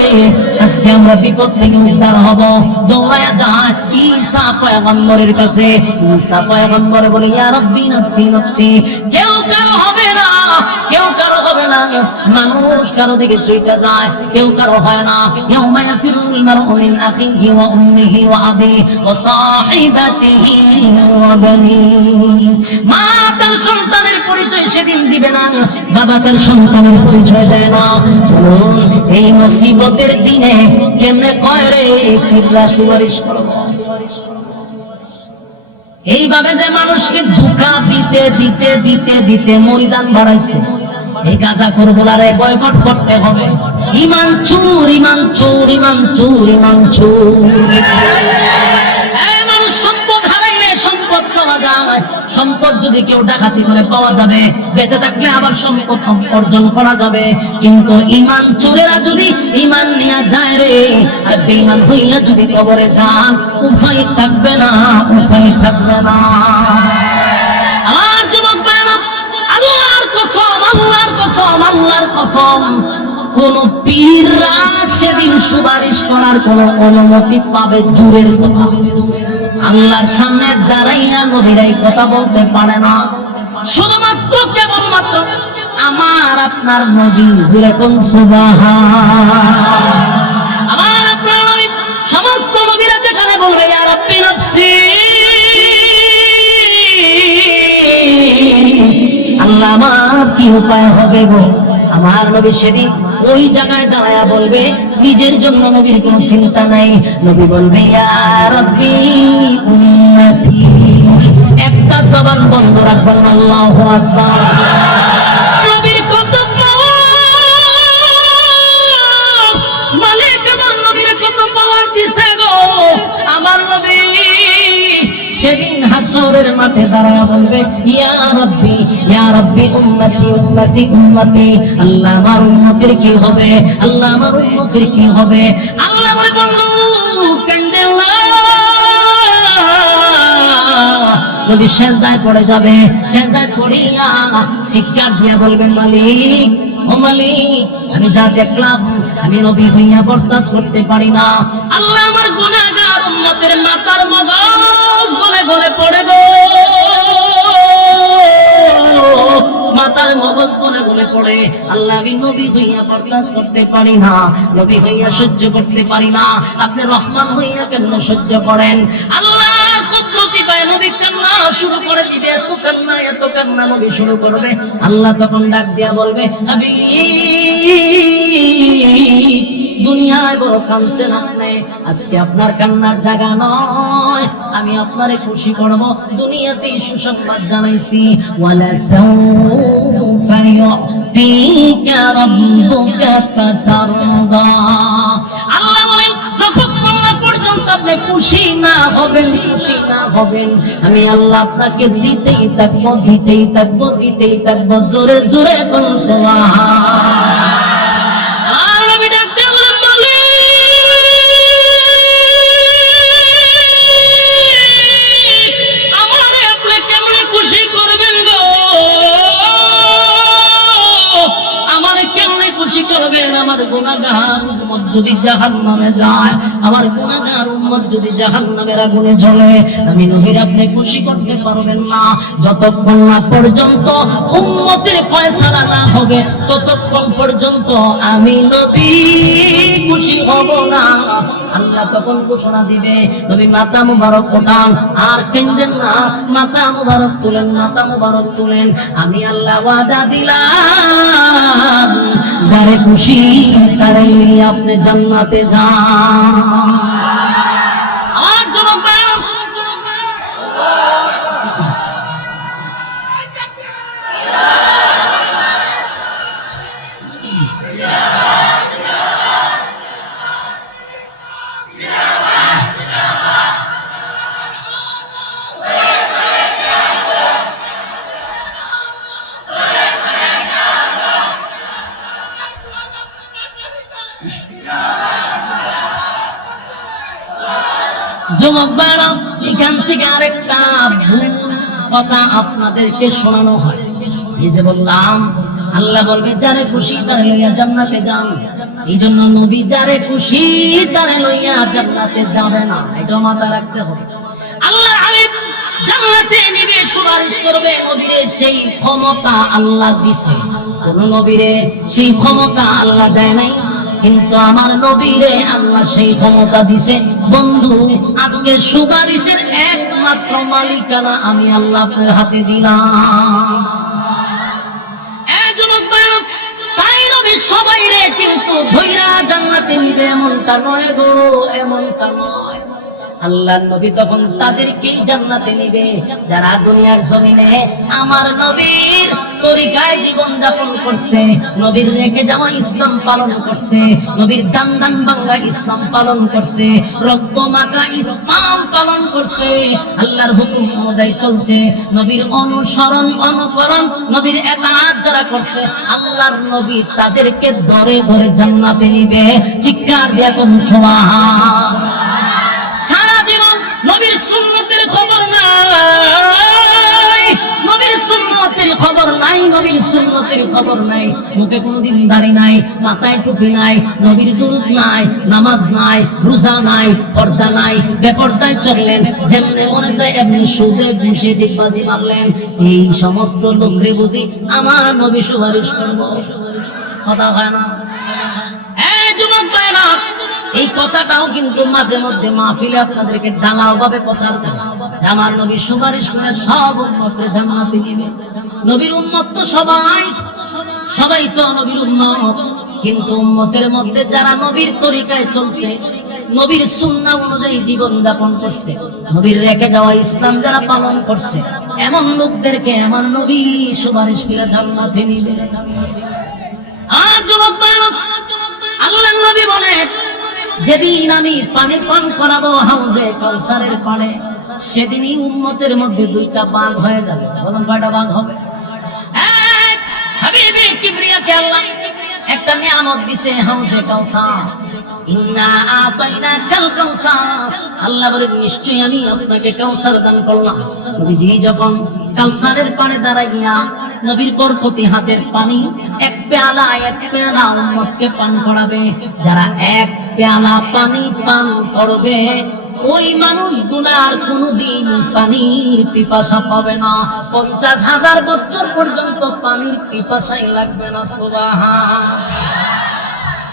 আজকে আমরা বিপদ থেকে উদ্ধার হব? দৌড়ায়া যায় ঈসা পয়গম্বরের কাছে। ঈসা পয়গম্বর বলে ইয়া রাব্বি নাফসি নাফসি। কেউ কারো হবে না, কেউ কারো হবে না, মানুষ কারো দিকে ছুটে যায়, কেউ কারো হয় না। ইয়াউমা ইয়াফিরুল মারউ মিন আখিহি ওয়া উম্মিহি ওয়া আবিহি ওয়া সাহিবাতিহি ওয়া বানিহি। মা তার সন্তানের পরিচয় সেদিন দিবে না, বাবা তার সন্তানের পরিচয় দেয় না। চলুন এই মুসিবতের দিনে কেমনে কয় রে ফিররা সুপারিশ করব? এইভাবে যে মানুষকে ধোঁকা দিতে দিতে দিতে দিতে মরিদান বাড়াইছে, এই গাঁজাখোরগুলারে বয়কট করতে হবে। ইমান চুর, ইমান চুর, ইমান চুর, ইমান চুর। মানুষ সম্পদ হারাইলে সম্পদ পাওয়া যায়, সম্পদ যদি কেউ ডাকাতি করে পাওয়া যাবে, বেঁচে থাকলে আবার সম্পদ অর্জন করা যাবে। কিন্তু ইমান চোরেরা যদি ইমান নিয়ে যায় রে, আর বেঈমান হইয়া যদি কবরে যান, উপায় থাকবে না, উপায় থাকবে না। আমার যুবক ভাইরা, আল্লাহর কসম, আল্লাহর কসম, আল্লাহর কসম, কোন পীররা সেদিন সুপারিশ করার কোন অনুমতি পাবে দূরের কথা। আল্লাহর সামনে দাঁড়াইয়া নবীরাই কথা বলতে পারে না, শুধুমাত্র আমার আপনার নবী, জোরে কোন সুবহান। আমার আপনার নবী, সমস্ত নবীরা যেখানে বলবে ইয়া রাব্বি নাফসি, আল্লাহ আমার কি উপায় হবে গো, আমার নবী সেদিন ওই জায়গায় দাঁড়ায়া বলবে, নিজের জন্য নবীর কোনো চিন্তা নাই। নবী বলবে ইয়া রাব্বি উম্মতি, একটা জবান বন্ধ রাখবেন, আল্লাহু আকবার। নবীর কত পাওয়ার, মালিক আমার নবীর কত পাওয়ার দিছে গো। আমার নবী সেদিন হাসরের মাঠে দাঁড়ায় বলবে ইয়া রাব্বি উম্মতি উম্মতি উম্মতি, আল্লাহ আমার উম্মতের কি হবে, আল্লাহ আমার উম্মতের কি হবে। আল্লাহ আমার বন্ধু কান্দে না, নবী সেজদায় পড়ে যাবে, সেজদায় পড়িয়া চিৎকার দিয়া বলবেন মালিক, ও মালিক, আমি যা দেখলাম আমি নবী হইয়া বরদাস্ত করতে পারি না। আল্লাহ আমার গুনাহগার উম্মতের মাথার মগজ গলে গলে পড়ে গো, মাথার মগজ গলে গলে পড়ে। আল্লাহ আমি নবী হইয়া বরদাস্ত করতে পারি না, নবী হইয়া সহ্য করতে পারি না, আপনি রহমান হইয়া কেন সহ্য করেন। আল্লাহ কুদরতি পায় নবী কান্না শুরু করে দিবে, এত কান্না নবী শুরু করবে। আল্লাহ তখন ডাক দিয়া বলবে হাবিব, দুনিয়ায় বড় কাঁদছেন আপনি, আজকে আপনার কান্নার জায়গা নয়, আমি আপনারে খুশি করব। দুনিয়াতেই সুসংবাদ জানাইছি, ওয়ালা সাউফা ইউতিকা রাব্বুকা ফাতারদা। আল্লাহ বলেন যতক্ষণ না পর্যন্ত আপনি খুশি না হবেন, খুশি না হবেন, আমি আল্লাহ আপনাকে দিতেই থাকবো, দিতেই থাকবো, দিতেই থাকবো। জোরে জোরে কোন সুবহান। আমার গুনাহগার উম্মত যদি জাহান্নামে যায়, আমার গুনাহগার উম্মত যদি জাহান্নামের আগুনে জ্বলে, আমি নবীর আপনি খুশি করতে পারবেন না। যতক্ষণ না পর্যন্ত উম্মতের ফয়সালা না হবে, ততক্ষণ পর্যন্ত আমি নবী খুশি হব না। আল্লাহ তখন ঘোষণা দিবে, নবী মাথা মুবারক ওঠান, আর কেন্দেন না, মাথা মুবারক তুলেন, মাথা মুবারক তুলেন। আমি আল্লাহ ওয়াদা দিলাম, যারে খুশি তারে নিয়ে আপনি জান্নাতে যান। আমার জন্য যুবক ভাইরা, এখান থেকে আরেকটা ভুল কথা আপনাদেরকে শোনানো হয়। এই যে বললাম, আল্লাহ বলবে যারে খুশি তারে লইয়া জান্নাতে যান, এই জন্য নবী যারে খুশি তারে লইয়া জান্নাতে যাবে না, এটা মাথায় রাখতে হবে। আল্লাহর হাবিব জান্নাতে নিবে, সুপারিশ করবে, নবীরে সেই ক্ষমতা আল্লাহ দিছে। কোন নবীরে সেই ক্ষমতা আল্লাহ দেয় নাই, কিন্তু আমার নবীরে আল্লাহ সেই ক্ষমতা দিছে। বন্ধু, আজকে সুপারিশের একমাত্র মালিকানা আমি আল্লাহ আপনার হাতে দিলাম। তাই নবী সবাই রে কিন্তু ধইরা জান্নাতে নিবে, এমনটা নয় গো, এমনটা নয়। আল্লাহর নবী তখন তাদেরকেই জান্নাতে নিবে যারা দুনিয়ার জমিনে আমার নবীর তরিকায় জীবন যাপন করছে, নবীর রেখে যাওয়া ইসলাম পালন করছে, নবীর দান দান ভাঙ্গা ইসলাম পালন করছে, রক্ত মাখা ইসলাম পালন করছে, আল্লাহর হুকুম অনুযায়ী চলছে, নবীর অনুসরণ অনুকরণ, নবীর ইতাআত যারা করছে, আল্লাহর নবী তাদেরকে ধরে ধরে জান্নাতে নিবে। চিৎকার দিয়া কোন সুবহান। সারা জীবন নবীর সুন্নতের খবর নাই, নবীর সুন্নত হাদিসের খবর নাই, নবীর সুন্নতের খবর নাই, মুখে কোনোদিন দাড়ি নাই, মাথায় টুপি নাই, নবীর দুরূদ নাই, নামাজ নাই, রোজা নাই, পর্দা নাই, বেপর্দায় চললেন, যেমনে মনে চায় এমনি সুদে ঘুষে ডিগবাজি মারলেন, এই সমস্ত লোকরে বুঝি আমার নবী সুপারিশ করবো? কথা হয় না? যুবক ভাইরা, এই কথাটাও কিন্তু মাঝে মধ্যে মাহফিলে আপনাদেরকে ঢালাও ভাবে প্রচার করে, আমার নবী সুপারিশ করে সব উম্মতকে জান্নাতে দিবে। নবীর উম্মত তো সবাই তো নবীর উম্মত, কিন্তু উম্মতের মধ্যে যারা নবীর তরিকায় চলছে, নবীর সুন্নাহ অনুযায়ী জীবন যাপন করছে, নবীর রেখে যাওয়া ইসলাম যারা পালন করছে, এমন লোকদেরকে আমার নবী সুপারিশ করে জান্নাতে নিবে। আর যুবক ভাইরা, আল্লাহর নবী বলেন, যেদিন আমি পানি পান করাবো হাউজে কাউসারের পানে, সেদিনই উম্মতের মধ্যে দুইটা ভাগ হয়ে যাবে। বলুন কয়টা ভাগ হবে? এক, হাবিবে কিবরিয়াকে আল্লাহ একটা নিয়ামত দিয়েছে, হাউজে কাউসার। ইন্না আতাইনাকাল কাউসার, আল্লাহ বলেন নিশ্চয়ই আমি আপনাকে কাউসার দান করলাম। নবীজি যখন কাউসারের পানে দাঁড়াইয়া নবীর বরকতি হাতের পানি এক পেয়ালা উম্মতকে পান করাবে, যারা এক পেয়ালা পানি পান করবে ওই মানুষগুলার কোনদিন পানির পিপাসা পাবে না, 50,000 বছর পর্যন্ত পানির পিপাসাই লাগবে না। সুবহানাল্লাহ।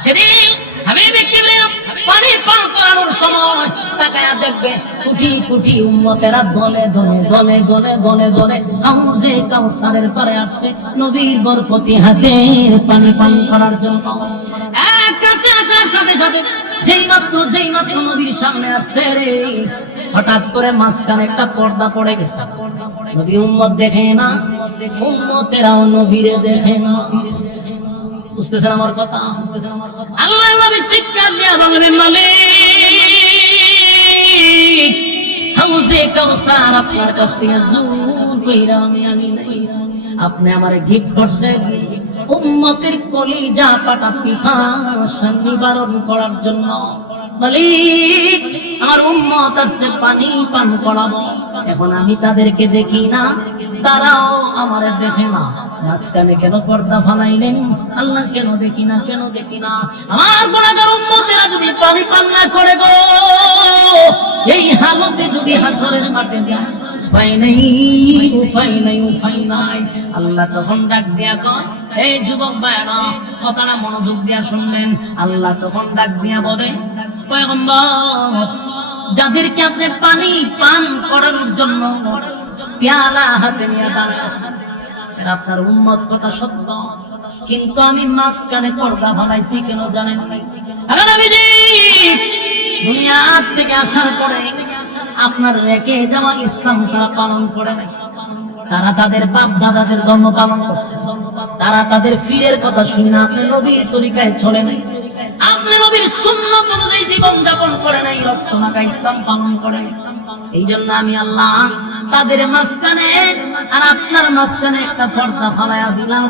সেদিন হাবিবে কিবরিয়া পানি পান করানোর সময় তাকায়া দেখবে কোটি কোটি উম্মতেরা দলে দলে দলে দলে দলে দলে হাউজে কাউসারের পারে আসছে নবীর বরকতি হাতের পানি পান করার জন্য। এক কাছে আসার সাথে সাথে যেই মাত্র নবীর সামনে আসছে রে, হঠাৎ করে মাঝখানে একটা পর্দা পড়ে গেছে। নবী উম্মত দেখে না, উম্মতেরাও নবীরে দেখে না। বুঝতেছেন আমার কথা? আল্লাহর নবী চিৎকার দিয়ে বলবেন, মালিক, হাউজে কাউসার আপনার কাছ থেকে জোর কইরা আমি নাই, আপনি আমারে গিফট করছেন উম্মতের কলিজা পাটা পিপাসা নিবারণ করার জন্য। মালিক, আমার উম্মত আসছে পানি পান করাবো, এখন আমি তাদেরকে দেখি না, তারাও আমারে দেখে না, মাঝখানে কেন পর্দা ফালাইলেন? আল্লাহ কেন দেখি না, কেন দেখি না? আমার গুনাহগার উম্মতেরা যদি পানি পান না করে গো, এই হালতে যদি হাসরের মাঠে যায়, উপায় নাই। আল্লাহ তখন ডাক দিয়া কয়, এই যুবক ভাইরা কথাটা মনোযোগ দিয়া শুনবেন। আল্লাহ তখন ডাক দিয়া বলে, পয়গম্বর, যাদেরকে আপনি পানি পান করানোর জন্য পেয়ালা হাতে নিয়ে দাঁড়ায় আছেন, আপনার উম্মত কথা সত্য, কিন্তু আমি মাঝখানে পর্দা ফালাইছি কেন জানেন? দুনিয়া থেকে আসার পরে আপনার রেখে যাওয়া ইসলাম তারা পালন করে নাই, তারা তাদের বাপ দাদাদের ধর্ম পালন করছে, তারা তাদের ফিরের কথা শুনে না, আপনি নবীর তরিকায় চলে নাই, আপনি নবীর সুন্নাত অনুযায়ী জীবন যাপন করে নাই, রক্ত মাখা ইসলাম পালন করে। এই জন্য আমি আল্লাহ তাদের মাঝখানে আর আপনার মাঝখানে একটা পর্দা ফালাইয়া দিলাম।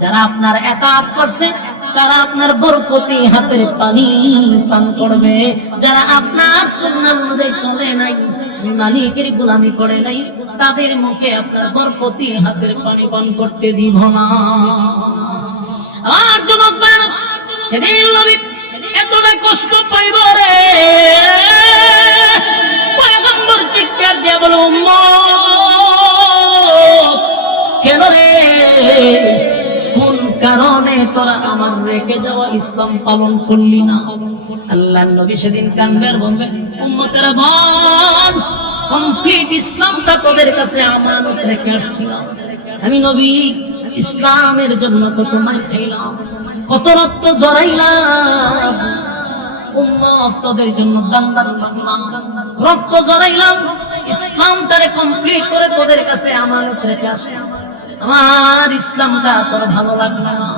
যারা আপনার এতাত করছে তারা আপনার বরকতি হাতের পানি পান করবে, যারা আপনার সুন্নাত অনুযায়ী চলে নাই, মালিকের গোলামি করে নাই, তাদের মুখে আপনার বরকতি হাতের পানি পান করতে দিব না। আর যুবক ভাইরা, সেদিন নবী এতটা কষ্ট পাইব রে, পয়গম্বর চিৎকার দিয়ে বলো, কেন রে, কোন কারণে তোরা আমার রেখে যাওয়া ইসলাম পালন করলি না? আল্লাহর নবী সেদিন কাঁদবে আর বলবে, উম্মতেরা বল, কমপ্লিট ইসলামটা তোদের কাছে আমানত রেখে আসছিলাম। আমি নবী ইসলামের জন্য কত মার খাইলাম, কত রক্ত জড়াইলাম, উম্মত তোদের জন্য দান করলাম, রক্ত জড়াইলাম, ইসলামটারে কমপ্লিট করে তোদের কাছে আমানত রেখে আসে। আমার ইসলামটা তোর ভালো লাগলো না,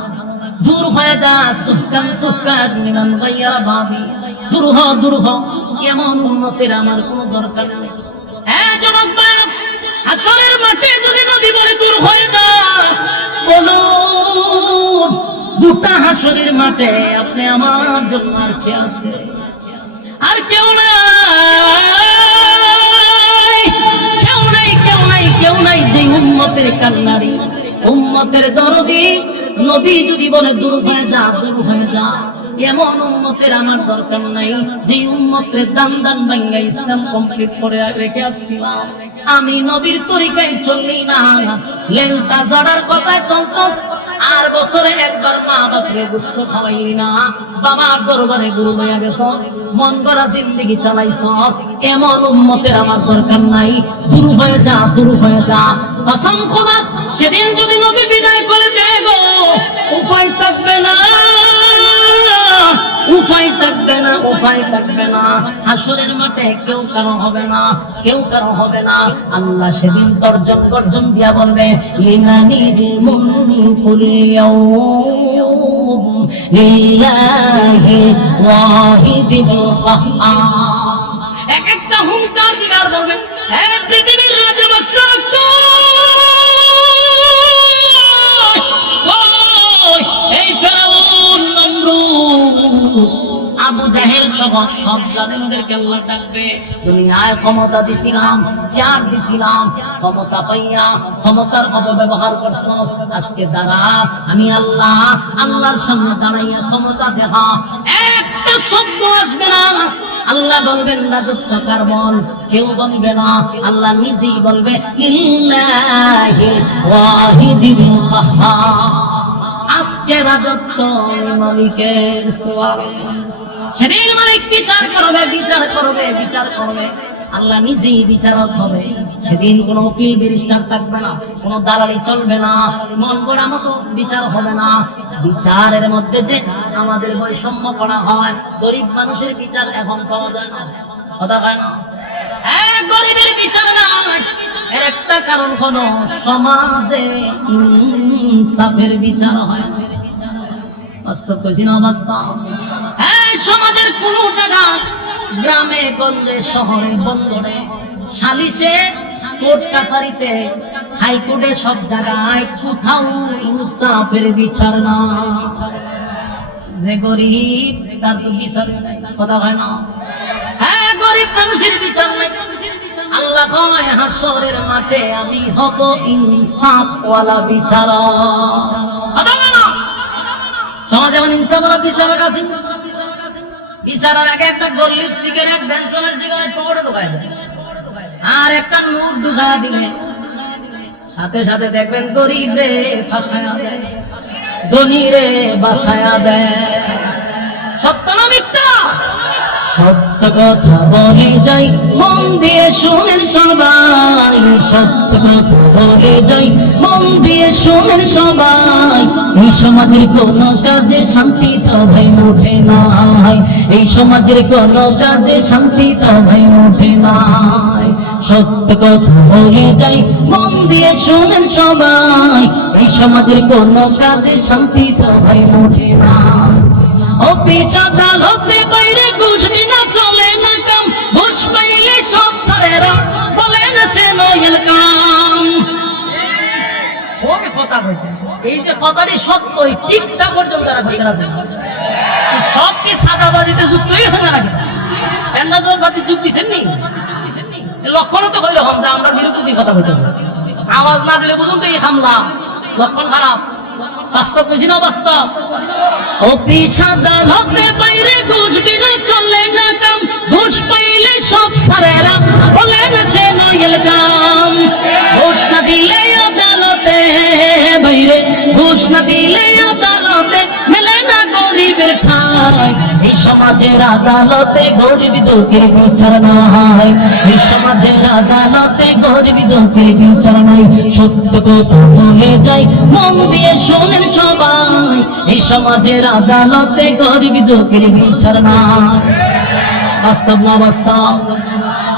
দূর হয়ে যা, সুকান নিমান ভাইয়া ভাবি, দূর হ, এমন উম্মতের আমার কোনো দরকার নেই। যুবক ভাইরা, হাসরের মাঠে যদি নবী বলে দূর হয়ে যা, বলো গোটা হাসরের মাঠে আপনি আমার জন্য আর কে আছে? আর কেউ নাই, কেউ নাই যে উম্মতের কান্নারি, উম্মতের দরদি। নবী যদি বলে দূর হয়ে যা, দূর হয়ে যা, এমন উম্মতের আমার দরকার নাই যে উম্মতের দান দান ভাঙ্গা ইসলাম কমপ্লিট করে রেখে আসছিলাম। আমি নবীর তরিকায় চললি না, লেংটা জড়ার কথায় চলছস, আর বছরে একবার মা বাপরে গোশত খাওয়াইলি না, বাবার দরবারে গুরু হইয়া গেছস, মন গড়া জিন্দেগি চালাইছস, এমন উম্মতের আমার দরকার নাই। দূর হয়ে যা, দূর হয়ে যা। কসম খোদা, সেদিন যদি নবী বিদায় করে দেয় গো, উপায় থাকবে না, উপায় থাকবে না, উপায় থাকবে না। হাসরের মাঠে কেউ কারো হবে না, কেউ কারো হবে না। আল্লাহ সেদিন তর্জন গর্জন দিয়া বলবে, লিমানিল মুলকুল ইয়াউম লিল্লাহি ওয়াহিদিল কাহ্হার। এক একটা হুঙ্কার দিবে আর বলবে, হে পৃথিবীর রাজা বাদশা, এই ফেরাউন, নমরুদ, আবু জাহেল সহ সব জালেমদেরকে আল্লাহ ডাকবে। দুনিয়ায় ক্ষমতা দিছিলাম, চার দিছিলাম, ক্ষমতা পাইয়া ক্ষমতার অপব্যবহার করছস। আজকে দাঁড়া, আমি আল্লাহ, আল্লাহর সামনে দাঁড়াইয়া ক্ষমতা দেখা, একটা শব্দ আসবে না। আল্লাহ বলবেন রাজত্ব কার বল, কেউ বলবে না, আল্লাহ নিজেই বলবে, লিল্লাহিল ওয়াহিদিল কাহ্হার। আজকে রাজত্ব মালিকের। সেদিন মালিক বিচার করবে, বিচার করবে, বিচার করবে। আল্লাহ নিজেই বিচারক হবে। সেদিন কোনো উকিল ব্যারিস্টার থাকবে না, কোনো দালালি চলবে না, মন গড়া মতো বিচার হবে না। বিচারের মধ্যে যে আমাদের বৈষম্য করা হয়, গরিব মানুষের বিচার এখন পাওয়া যায় না, কথা হয় না, গরিবের বিচার না। এর একটা কারণ হলো সমাজে ইনসাফের বিচার হয়। বাস্তব কইছি না, বাস্তব। সমাজের কোন জায়গা, গ্রামে গঞ্জে শহরে বন্দরে সালিশে কোর্ট কাছারিতে হাইকোর্টে সব জায়গায় কোথাও ইনসাফের বিচার না। যে গরিব তার তো বিচার নাই, কথা হয় না, গরিব মানুষের বিচার নাই। আল্লাহ কয় হাসরের মাঠে আমি হব ইনসাফ ওয়ালা বিচারক। সমাজে এমন ইনসাফ ওয়ালা বিচারক আছে। বিচারের আগে একটা গরিব সিগারেট, বেনসনের সিগারেট পকেটে ঢুকায় দেয়, আর একটা নোট ঢুকায় দিলে সাথে সাথে দেখবেন গরিব রে ফাঁসায়া দেয়, ধনী রে বাসায়া দেয়। সত্য না মিথ্যা? সত্য কথা বলে যাই, মন দিয়ে শোনেন সবাই, সত্য কথা বলে যাই, মন দিয়ে শোনেন সবাই। এই সমাজের কোন কাজে শান্তি তো ভাই ওঠে নাই, এই সমাজের কোন কাজে শান্তি তো ভাই ওঠে নাই। সত্য কথা বলে যাই, মন দিয়ে শোনেন সবাই, এই সমাজের কোন কাজে শান্তি তো ভাই ওঠে নাই। অফিস আদালতে বাইরে ঘুষ বিনা চলে না কাম, ঘুষ পাইলে সব সারেরা বলে না সে নয়েল কাম। ওকে কথা বলতে, এই যে কথাটি সত্য, ঠিকঠাক পর্যন্ত যারা ভিতরে আছে সব কি সাদাবাজিতে যুক্ত হয়েছে না নাকি? এন্দাজবাজি যুগ দিচ্ছেন নি? লক্ষণ তো হইল যে আমরা বিরুদ্ধে কথা বলতেছে, আওয়াজ না দিলে বুঝুন তো এই হামলা লক্ষণ খারাপ। বাস্তব বুঝি না, বাস্তব। অফিস আদালতে বাইরে ঘুষ বিনা চলে না কাম, ঘুষ পাইলে সব সারেরা বলে না সে নয়েল কাম। ঘুষ না দিলে আদালতে বাইরে, ঘুষ না দিলে আদালতে মেলে না গরিবের ঠাঁই। এই সমাজের আদালতে গরিব দুঃখের বিচার না হয়, এই সমাজের আদালতে গরিব দুঃখের বিচার নাই। সত্য কথা বলে যাই, মন দিয়ে শোনেন সবাই, এই সমাজের আদালতে গরিব দুঃখের বিচার নাই। বাস্তব না বাস্তব?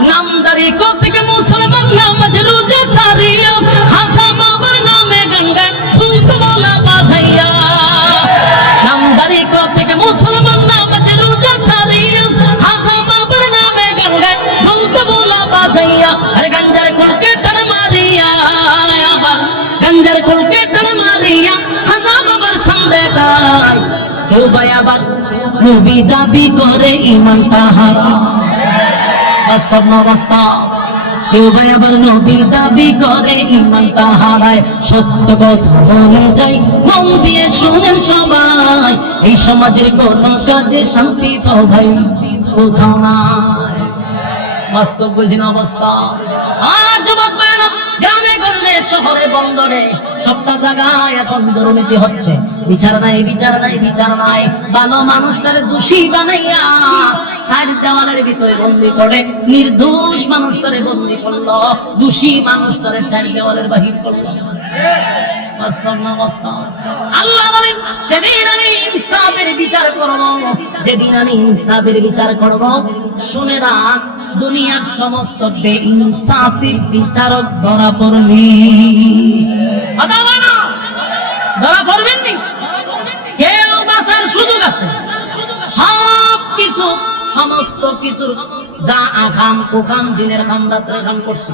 নামদারি থেকে মুসলমান নামাজ রোজা ছাড়িয়া, হাজা বাবার নামে গঙ্গা ফুলতে বলা বাজাইয়া। নামদারি থেকে মুসলমান নামাজ রোজা ছাড়িয়া, হাজা বাবার নামে গঙ্গা ফুলতে বলা বাজাইয়া। আরে গঞ্জার কুলকে টান মারিয়া, গঞ্জার কুলকে টান মারিয়া হাজা বাবার সামনে গায়। কেউ ভাই আবার নবী দাবি করে ইমান তাহারা। বাস্তব না বাস্তব? কেউ ভাই আবার নবী দাবি করে ঈমান তাহারায় সত্য কথা বলে যায় মন দিয়ে শুনেন সবাই এই সমাজের কোন কাজে শান্তি তো ভাই কোথাও নাই বাস্তব বুঝিন অবস্থা আর যুবক ভাইরা গ্রামে গঞ্জে শহরে বন্দরে সবটা জায়গায় এখন দুর্নীতি হচ্ছে বিচার নাই বিচার নাই বিচার নাই ভালো মানুষটারে দোষী বানাইয়া চার দেওয়ালের ভিতরে বন্দী করে নির্দোষ মানুষটারে বন্দী করলো দোষী মানুষটারে চার দেওয়ালের বাহির করলো বাস্তব না বাস্তব আল্লাহ বলেন সেদিন আমি ইনসাফের বিচার করব যেদিন আমি ইনসাফের বিচার করব শুনে রাখ দুনিয়ার সমস্ত বেইনসাফের বিচারক ধরা পড়বি কথা বলো ধরা পড়বেন নি কেউ বাঁচার সুযোগ আছে সব কিছু সমস্ত কিছুর যা আখাম কুখাম দিনের খাম রাত্রের খাম করছে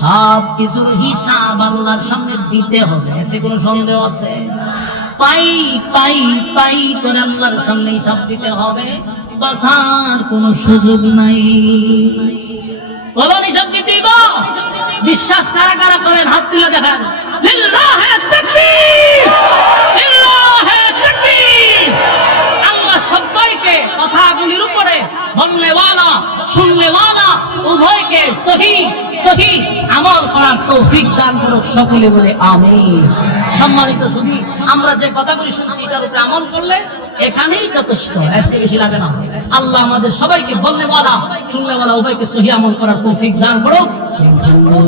সব কিছুর হিসাব আল্লাহর সামনে দিতে হবে এতে কোনো সন্দেহ আছে পাই পাই পাই করে আল্লাহর সামনে হিসাব দিতে হবে বাঁচার কোনো সুযোগ নাই বলো হিসাব দিতেই বিশ্বাস কারা কারা করেন হাত তুলে দেখেন লিল্লাহি তাকবীর লিল্লাহি তাকবীর আল্লাহ সবাইকে কথাগুলির উপরে বলনেওয়ালা শুননেওয়ালা উভয়কে সহি সহি আমল করার তৌফিক দান করুক সকলে বলে আমিন সম্মানিত সুধী আমরা যে কথাগুলি শুনছি এটার উপরে আমল করলে এখানেই যথেষ্ট এর চেয়ে বেশি লাগে না আল্লাহ আমাদের সবাইকে বলনেওয়ালা শুননেওয়ালা উভয়কে সহি আমল করার তৌফিক দান করুক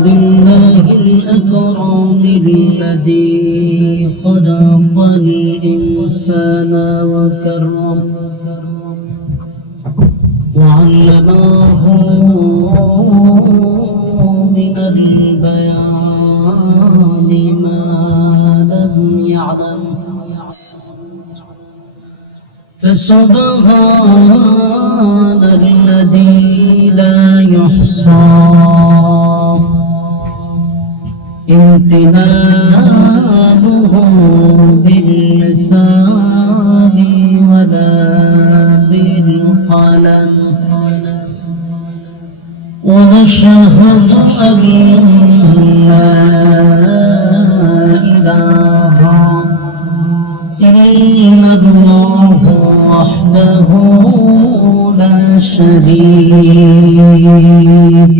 বিল্লাহিল আকরামিল্লাযী খালাকাল ইনসানা ওয়া কাররাম وعلمه من البيان ما لم يعلم فسبحان الذي لا يحصى امتنانه باللسان ولا بالقلم ونشهد أن لا إله إلا الله وحده لا شريك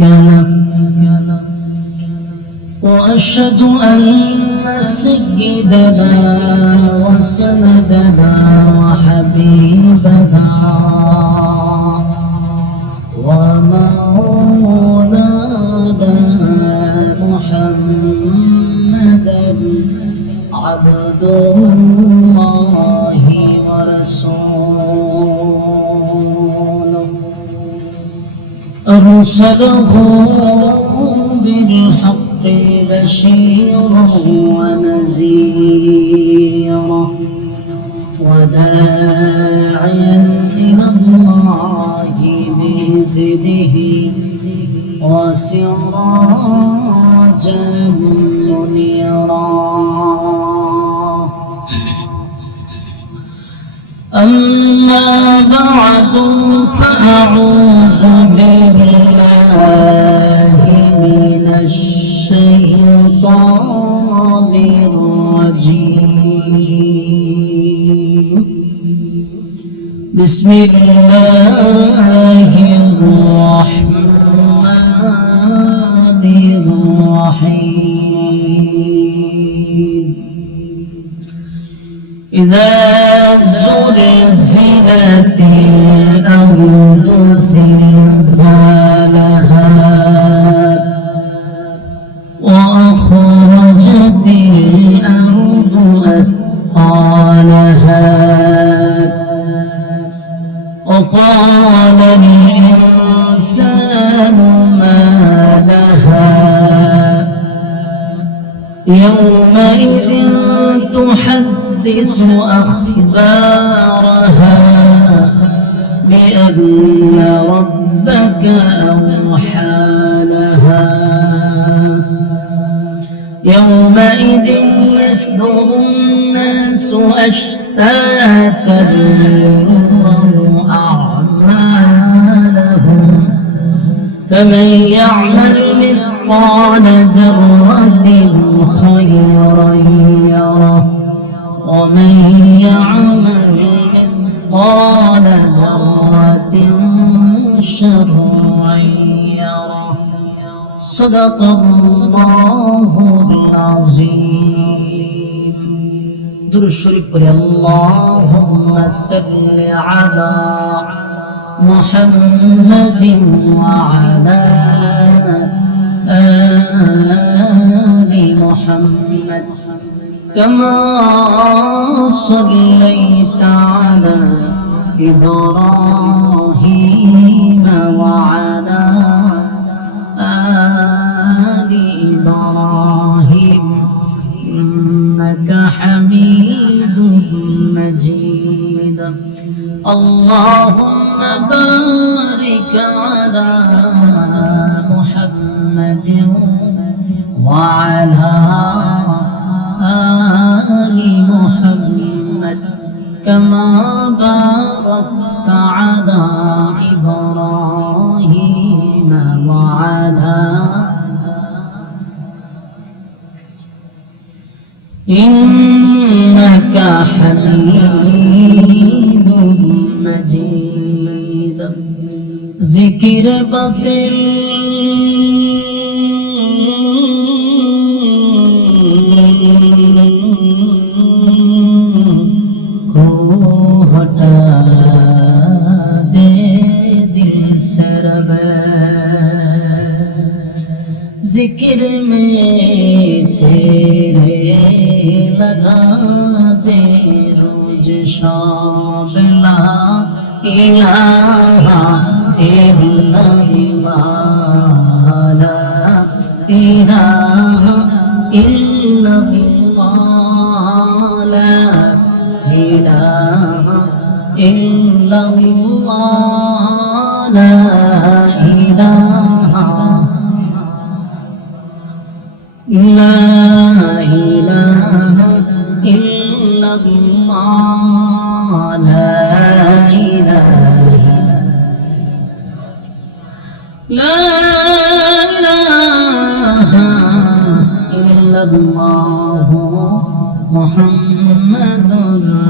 له وأشهد أن سيدنا وسندنا وحبيبنا ومولانا محمدا عبد الله ورسوله أرسله بالحق بشيرا ونذيرا وداعيا إلى الله بإذنه وسراجا منيرا أما بعد فأعوذ بالله من الشيطان الرجيم بسم الله الرحمن الرحيم إذا زلزلت الأرض زلزالها وأخرجت الأرض أثقالها وقال الإنسان ما لها يومئذ تحدث أخبارها بأن ربك أوحى لها يومئذ يصدر الناس أشتاتا ليروا أعمالهم فمن يعمل مثقال ذرة خيرا يره ومن يعمل مثقال ذرة شرا يره صدق الله العظيم. درود الشريف پر اللهم صل على محمد وعلى آل محمد كما صليت على إبراهيم وعلى آل إبراهيم إنك حميد مجيد. اللهم بارك على محمد وعلى آل محمد كما باركت على إبراهيم وعلى إنك حميد مجيد. ذكر باطل को हटा दे दिल से रब, जिक्र में तेरे लगा दे रोज शाम ला इलाहा इल्लल्लाह ला इलाहा इल्लल्लाह ला इलाहा इल्लल्लाह ला इलाहा لا إله إلا الله لا إله لا إله إلا الله محمد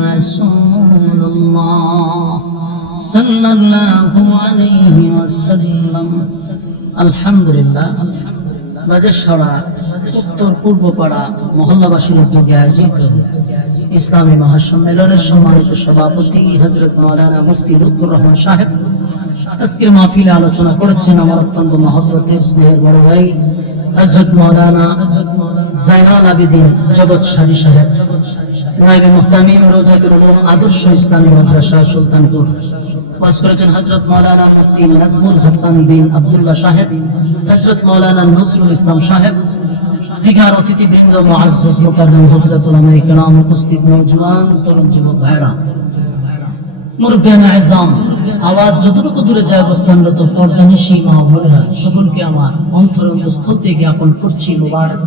رسول الله صلى الله عليه وسلم. الحمد لله. বাজেশ্বরা উত্তর পূর্ব পাড়া মহল্লাবাসীর উদ্যোগে আয়োজিত ইসলামী মহাসম্মেলনের সম্মানিত সভাপতি হযরত মাওলানা মুফতি লুৎফুর রহমান সাহেব আজকের মাহফিলে আলোচনা করেছেন আমার অত্যন্ত মহব্বতের স্নেহের বড় ভাই হযরত মাওলানা জাইনাল আবেদিন জগৎসারী সাহেব, নায়েবে মুহতামিম রওজাতুল উলুম আদর্শ ইসলামী মাদ্রাসা সুলতানপুর। ওয়াজ করেছেন হযরত মাওলানা মুফতি নাজমুল হাসান বিন আব্দুল্লাহ সাহেব, হযরত মাওলানা নজরুল ইসলাম সাহেব, দিগার অতিথিবৃন্দ, মুআজ্জাজ মুকাররম হযরত উলামায়ে কেরাম, উপস্থিত নওজওয়ান তরুণ যুবক ভাইরা, মুরব্বিয়ান আযম, আওয়াজ যতটুকু দূরে যায় অবস্থানরত পর্দানিশী মা বোনেরা, সকলকে আমার অন্তরস্থল থেকে জ্ঞাপন করছি মুবারক।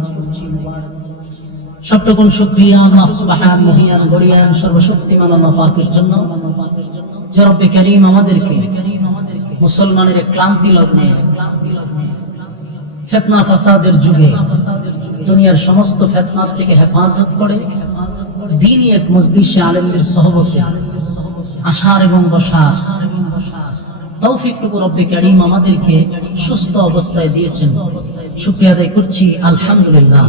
সবটুকুন শুকরিয়া আল্লাহ সুবহানাহু মহিয়ান গরিয়ান সর্বশক্তিমান আল্লাহ পাকের জন্য, যে রব্বে কারীম আমাদেরকে মুসলমানের ক্লান্তি লগ্নে ফিতনা ফাসাদের যুগে দুনিয়ার সমস্ত ফিতনা থেকে হেফাজত করে দ্বীনি এক মজলিসে আলেমদের সহবতে আসার এবং বসার তৌফিকটুকু রব্বে কারীম আমাদেরকে সুস্থ অবস্থায় দিয়েছেন, শুকরিয়া আদায় করছি আলহামদুলিল্লাহ।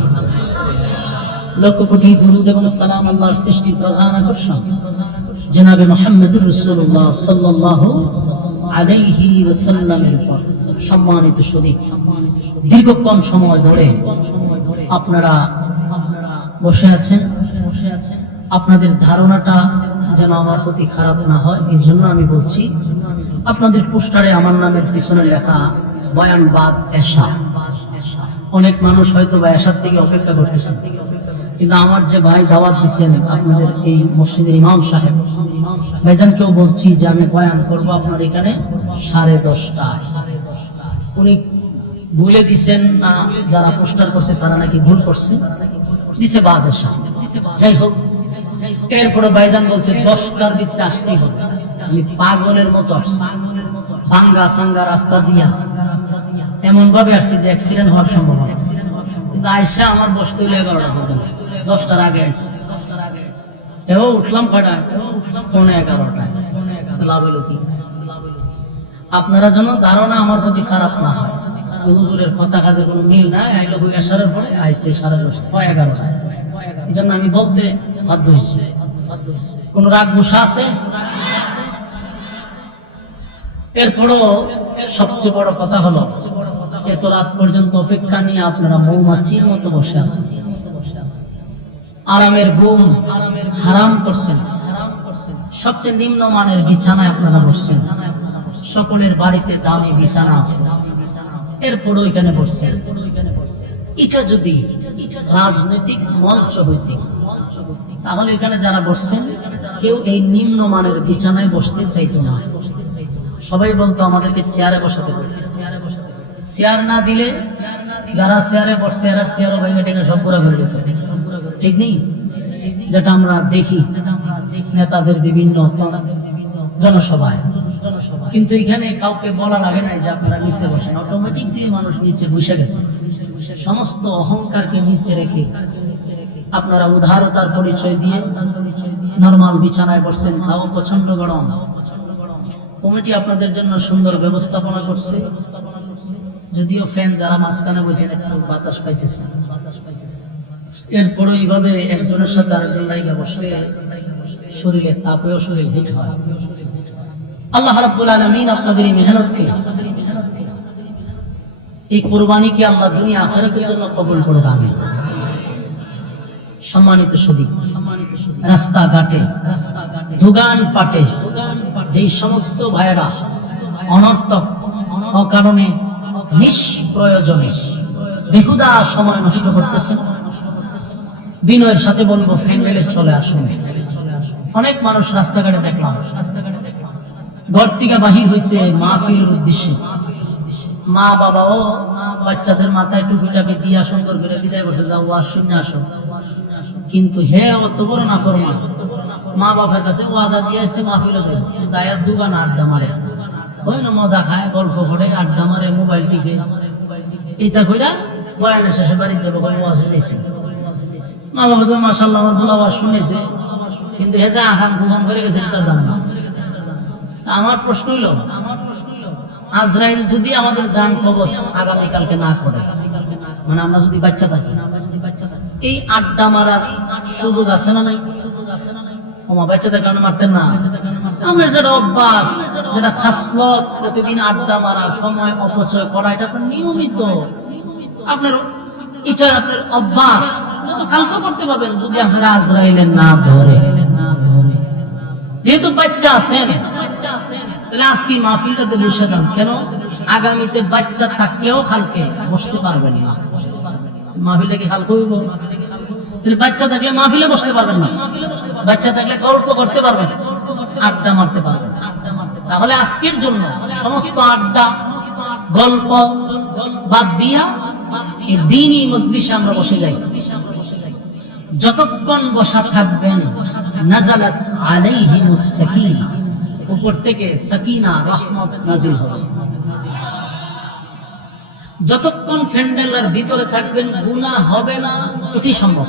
লক্ষ কোটি দুরূদ এবং সালাম আল্লাহর সৃষ্টির প্রধান আকর্ষণ জনাবে মুহাম্মদুর রাসূলুল্লাহ সাল্লাল্লাহু আলাইহি ওয়াসাল্লামের উপর। সম্মানিত সুধী, দীর্ঘক্ষণ সময় ধরে আপনারা বসে আছেন, আপনাদের ধারণাটা যেন আমার প্রতি খারাপ না হয় এই জন্য আমি বলছি, আপনাদের পোস্টারে আমার নামের পিছনে লেখা বয়ান বাদ এশা। অনেক মানুষ হয়তো বা এশার থেকে অপেক্ষা করতেছে, কিন্তু আমার যে ভাই দাওয়াত দিচ্ছেন আপনাদের এই মসজিদের ইমাম সাহেব ভাইজানকেও বলছি যে আমি বয়ান করবো আপনার এখানে 10:30টায়। উনি ভুলে দিচ্ছেন না, যারা পোস্টার করছে তারা নাকি ভুল করছে, দিছে বাদ এশা। যাই হোক, এরপরে ভাইজান বলছে 10টার ভিতরে আসতেই হবে। আমি পাগলের মতো ভাঙ্গা সাঙ্গা রাস্তা দিয়া এমন ভাবে আসছি যে অ্যাক্সিডেন্ট হওয়ার সম্ভাবনা, কিন্তু আয়সা আমার বসতে হইলে 11টা পর্যন্ত, 10টার আগে আইসি। এও উঠলাম কয়টা? 11:45। লাভ হইল কি? আপনারা যেন ধারণা আমার প্রতি খারাপ না হয় যে হুজুরের কথা কাজের কোনো মিল নাই, আইলো হই আসার পরে আইসে 11:30। এই জন্য আমি বলতে বাধ্য হয়েছি। কোন রাগ গুসা আছে? এরপরও সবচেয়ে বড় কথা হলো, এত রাত পর্যন্ত অপেক্ষা নিয়ে আপনারা মৌমাছির মতো বসে আছেন, আরামের ঘুম হারাম করছেন, সবচেয়ে নিম্নমানের বিছানায় আপনারা বসছেন, সকলের বাড়িতে দামি বিছানা আছে, এরপরও এখানে বসছেন। এটা যদি রাজনৈতিক মঞ্চ হইতে, তাহলে এখানে যারা বসছেন কেউ এই নিম্নমানের বিছানায় বসতে চাইতো না। সবাই বলতো আমাদেরকে চেয়ারে বসাতে হবে। চেয়ার না দিলে যারা চেয়ারে বসছে এরা চেয়ারও ভেঙে টেঙে সব পুরা করে দিত, ঠিক নেই? যেটা আমরা দেখি নেতাদের বিভিন্ন জনসভায়। কিন্তু এখানে কাউকে বলা লাগে নাই যে আপনারা নিচে বসেন, অটোমেটিকলি মানুষ নিচে বসে গেছে। সমস্ত অহংকারকে নিচে রেখে আপনারা উদারতার পরিচয় দিয়ে নরমাল বিছানায় বসছেন। তাও প্রচন্ড গরম। কমিটি আপনাদের জন্য সুন্দর ব্যবস্থাপনা করছে, যদিও ফ্যান যারা মাঝখানে বসেন একটু বাতাস পাইতেছে। এরপরে এইভাবে একজনের সাথে আরেকজন লাইনে বসলে শরীরের তাপেও শরীর হিট হয়। আল্লাহ রাব্বুল আলামিন আপনাদের এই মেহনতকে, এই কুরবানিকে আল্লাহ দুনিয়া আখিরাতের জন্য কবুল করুক, আমিন। সম্মানিত সুধী, রাস্তাঘাটে দোকান পাটে যেই সমস্ত ভাইয়েরা অনর্থক অকারণে নিষ্প্রয়োজনে বেহুদা সময় নষ্ট করতেছেন, বিনয়ের সাথে বলবো ফ্যান্ডেলে চলে আসুন। অনেক মানুষ রাস্তাঘাটে দেখলাম ঘর থেকে বাহির হয়েছে মাহফিলের উদ্দেশ্যে, মা বাবাও বাচ্চাদের মাথায় টুপি টাপি দিয়া সুন্দর করে বিদায় করছে, যাও ওয়াজ শুনে আসো। কিন্তু হে অত বড় নাফরমান, মা বাবার কাছে ওয়াদা দিয়ে আসছে মাহফিলে যায়, দোকান আড্ডা মারে, ওই না মজা খায়, গল্প করে, আড্ডা মারে, মোবাইল টিপে, এটা কইরা বয়ানের শেষে বাড়িতে যাবো ওয়াজ শুনেছি। মা বাবা তো মাশাআল্লাহ আমার ভালো ওয়াজ শুনেছে, কিন্তু হে যা আহাম ঘুম করে গেছে তার জানে না। আমার প্রশ্ন হইল, আজরাইল যদি আমাদের জান কবজ আগামীকালকে না করে, মানে আমরা যদি বাচ্চা থাকি, এই আড্ডা মারার সুযোগ আছে না নাই? ওমা বাচ্চাদের কারণে মারতেন না। আমার যেটা অভ্যাস, যেটা খাসলত, প্রতিদিন আড্ডা মারা, সময় অপচয় করা, এটা আপনার নিয়মিত, আপনার এটা আপনার অভ্যাস, তো কালকে করতে পারবেন যদি আপনারা আজরাইলের না ধরে। যেহেতু বাচ্চা আছেন, তাহলে আজকে মাহফিলটাতে বসে যান। কেন? আগামীতে বাচ্চা থাকলেও কালকে বসতে পারবেন না। মাহফিলটা কি কালকে হইব? তাহলে বাচ্চা থাকলে মাহফিলে বসতে পারবেন না, বাচ্চা থাকলে গল্প করতে পারবেন, আড্ডা মারতে পারবেন। তাহলে আজকের জন্য সমস্ত আড্ডা গল্প বাদ দিয়া এই দ্বীনি মজলিসে আমরা বসে যাই। যতক্ষণ বসা থাকবেন নাযালাত আলাইহিমুস সাকিনা, উপর থেকে সাকিনা রহমত নাযিল হবে। যতক্ষণ ফ্যান্ডেলের ভিতরে থাকবেন গুনাহ হবে না, এটি সম্ভব।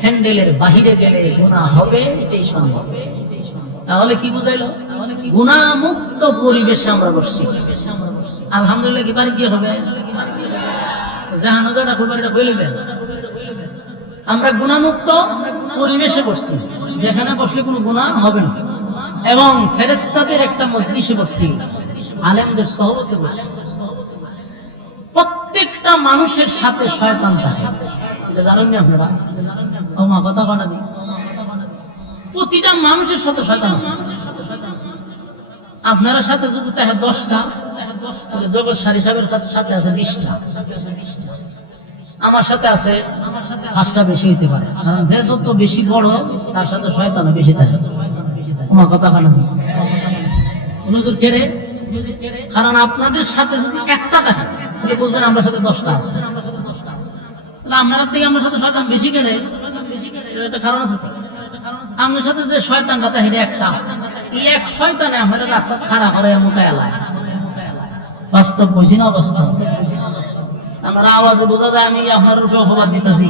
ফ্যান্ডেলের বাহিরে গেলে গুনাহ হবে, এটাই সম্ভব। তাহলে কি বুঝাইলো? গুনাহ মুক্ত পরিবেশে আমরা বসছি। আলহামদুলিল্লাহ। কি বাড়ি কি হবে? জাহান্নামটা খুবটা বলবেন। আমরা গুনাহমুক্ত পরিবেশে বসছি, যেখানে বসলে কোনো গুনাহ হবে না, এবং ফেরেশতাদের একটা মজলিসে বসছি, আলেমদের সহবতে বসছি। প্রত্যেকটা মানুষের সাথে শয়তান থাকে, এটা জানেন না আপনারা? ও মা কথা বলা দিই, প্রতিটা মানুষের সাথে শয়তান আছে। আপনার সাথে যদি থাকে 10টা, তাহলে জগৎ সারি সাহেবের সাথে আছে 20টা, আমার সাথে আছে 5টা, বেশি হইতে পারে। কারণ যে যত বেশি বড় তার সাথে শয়তান বেশি থাকে। তোমার কথা বলা দিই হুজুর কে রে? কারণ আপনাদের সাথে যদি একটা থাকে তাহলে বুঝবেন আমার সাথে 10টা আছে। তাহলে আপনার থেকে আমার সাথে শয়তান বেশি কেড়ে, এটা কারণ আছে। আমার সাথে যে শয়তানটা থাকে একটা, এই এক শয়তানে আমার রাস্তা খারাপ করে মোতায়েলায়। বাস্তব বুঝি না অবাস্তব? আমার আওয়াজে বোঝা যায় আমি আপনার উপরে অপবাদ দিতেছি।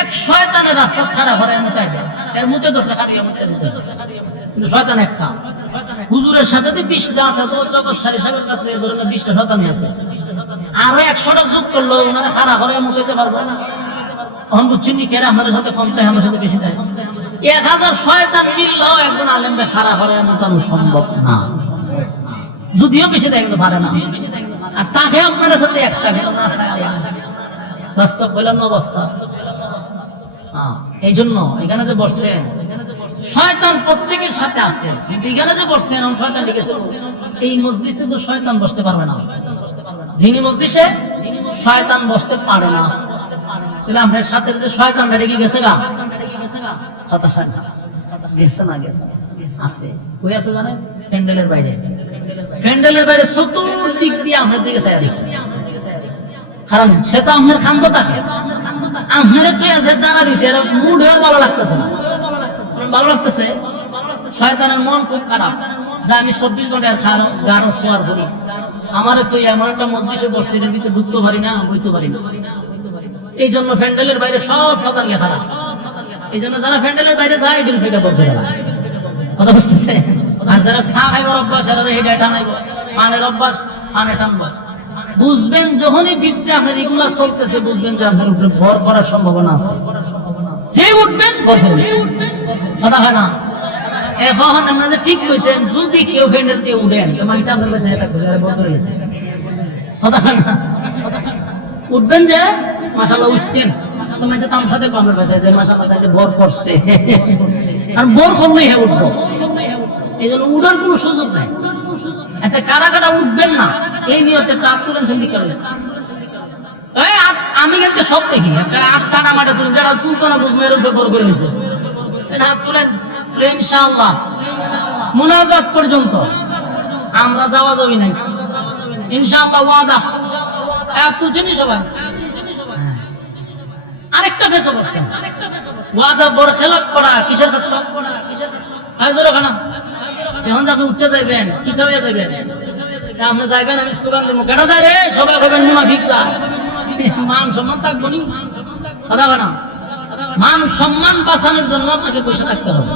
এক শয়তানের রাস্তা খারাপ করে এর মধ্যে দোষে খারিয়ে মধ্যে দিতেছে, কিন্তু শয়তান একটা। হুজুরের সাথে 20টা আছে, জগৎসারি সাহেবের কাছে ধরেন 20টা শয়তানি আছে, আরো 100টা যোগ করলো ওনারা খারাপ করে মুতাইতে পারবে না। তখন বুঝছেন নি কেন আপনার সাথে কম তাই আমার সাথে বেশি তাই? 1000 শয়তান মিললেও একজন আলেমকে খারাপ করে মোতানো সম্ভব না, যদিও বেশি তাই কিন্তু পারে না। আর তাকে আপনার সাথে একটা গেল না, বাস্তব বললেন না অবস্থা। এই জন্য এখানে যে বসছেন শয়তান প্রত্যেকের সাথে আছে, কিন্তু এখানে যে বসছেন শয়তান লিখেছে এই মজলিসে তো শয়তান বসতে পারবে না, যিনি মজলিসে শয়তান বসতে পারে না। তাহলে আপনার সাথে যে শয়তান রেখে গেছে গা কথা হয় না, গেছে না গেছে আছে, কই আছে জানেন? প্যান্ডেলের বাইরে, প্যান্ডেলের বাইরে চতুর্দিক দিয়ে আপনার দিকে চাইয়া দিচ্ছে, কারণ সে তো আপনার খান্ত থাকে, আপনার তো আছে দাঁড়া দিচ্ছে, মুডেও ভালো লাগতেছে না, ভালো লাগতেছে। শয়তানের মন খুব খারাপ যে আমি 24 ঘন্টার গান সোয়ার করি, আমার তো এমন একটা মজলিসে বসছি এর ভিতরে ঢুকতে পারি না, বইতে পারি না। এই জন্য প্যান্ডেলের বাইরে সব শয়তানকে খারাপ। এই জন্য যারা প্যান্ডেলের বাইরে যায় দিল ফেটে বলতে কথা বুঝতেছে। আর যারা চা খাইবার অভ্যাস হেডে টানাইব, পানের অভ্যাস পানে টানবো, বুঝবেন যখনই বিদ্যা আপনার রেগুলার চলতেছে বুঝবেন যে আপনার উপরে ভর করার সম্ভাবনা আছে, যে উঠবেন কথা হয় না। এখন আপনারা ঠিক কইছেন, যদি কেউ প্যান্ডেল দিয়ে উঠেন মানে আপনার কাছে এটা বন্ধ করে গেছে, কথা হয় না। উঠবেন যে মাশাআল্লাহ উঠতেন, তোমার যে তার সাথে কমের কাছে যে মাশাআল্লাহ তাকে ভর করছে, আর ভর করলেই হ্যাঁ উঠবো, এই জন্য উঠার কোনো সুযোগ নাই। আচ্ছা কারা কারা উঠবেন না এই নিয়তে হাত তুলেন সেদিকে করবেন। আমি কিন্তু সব দেখি হাত কাটা মাঠে তুলেন, যারা তুলতো না বুঝবো এর উপরে ভর করে নিছে, হাত তুলেন ইনশাআল্লাহ মুনাজাত পর্যন্ত আমরা যাওয়া যাবি নাই ইনশাআল্লাহ, ওয়াদা। তুলছেনি সবাই? আরেকটা ফেসে বসছেন, ওয়াদা বড় খেলাপ করা কিসের কাছে না। এখন আপনি উঠতে যাইবেন কি হয়ে যাবেন, আপনি যাইবেন আমি স্লোগান দেবো কেন যায় রে, সবাই হবেন মুনাফিক যায়, মান সম্মান থাকবো নি, কথা না। মান সম্মান বাঁচানোর জন্য আপনাকে বসে থাকতে হবে।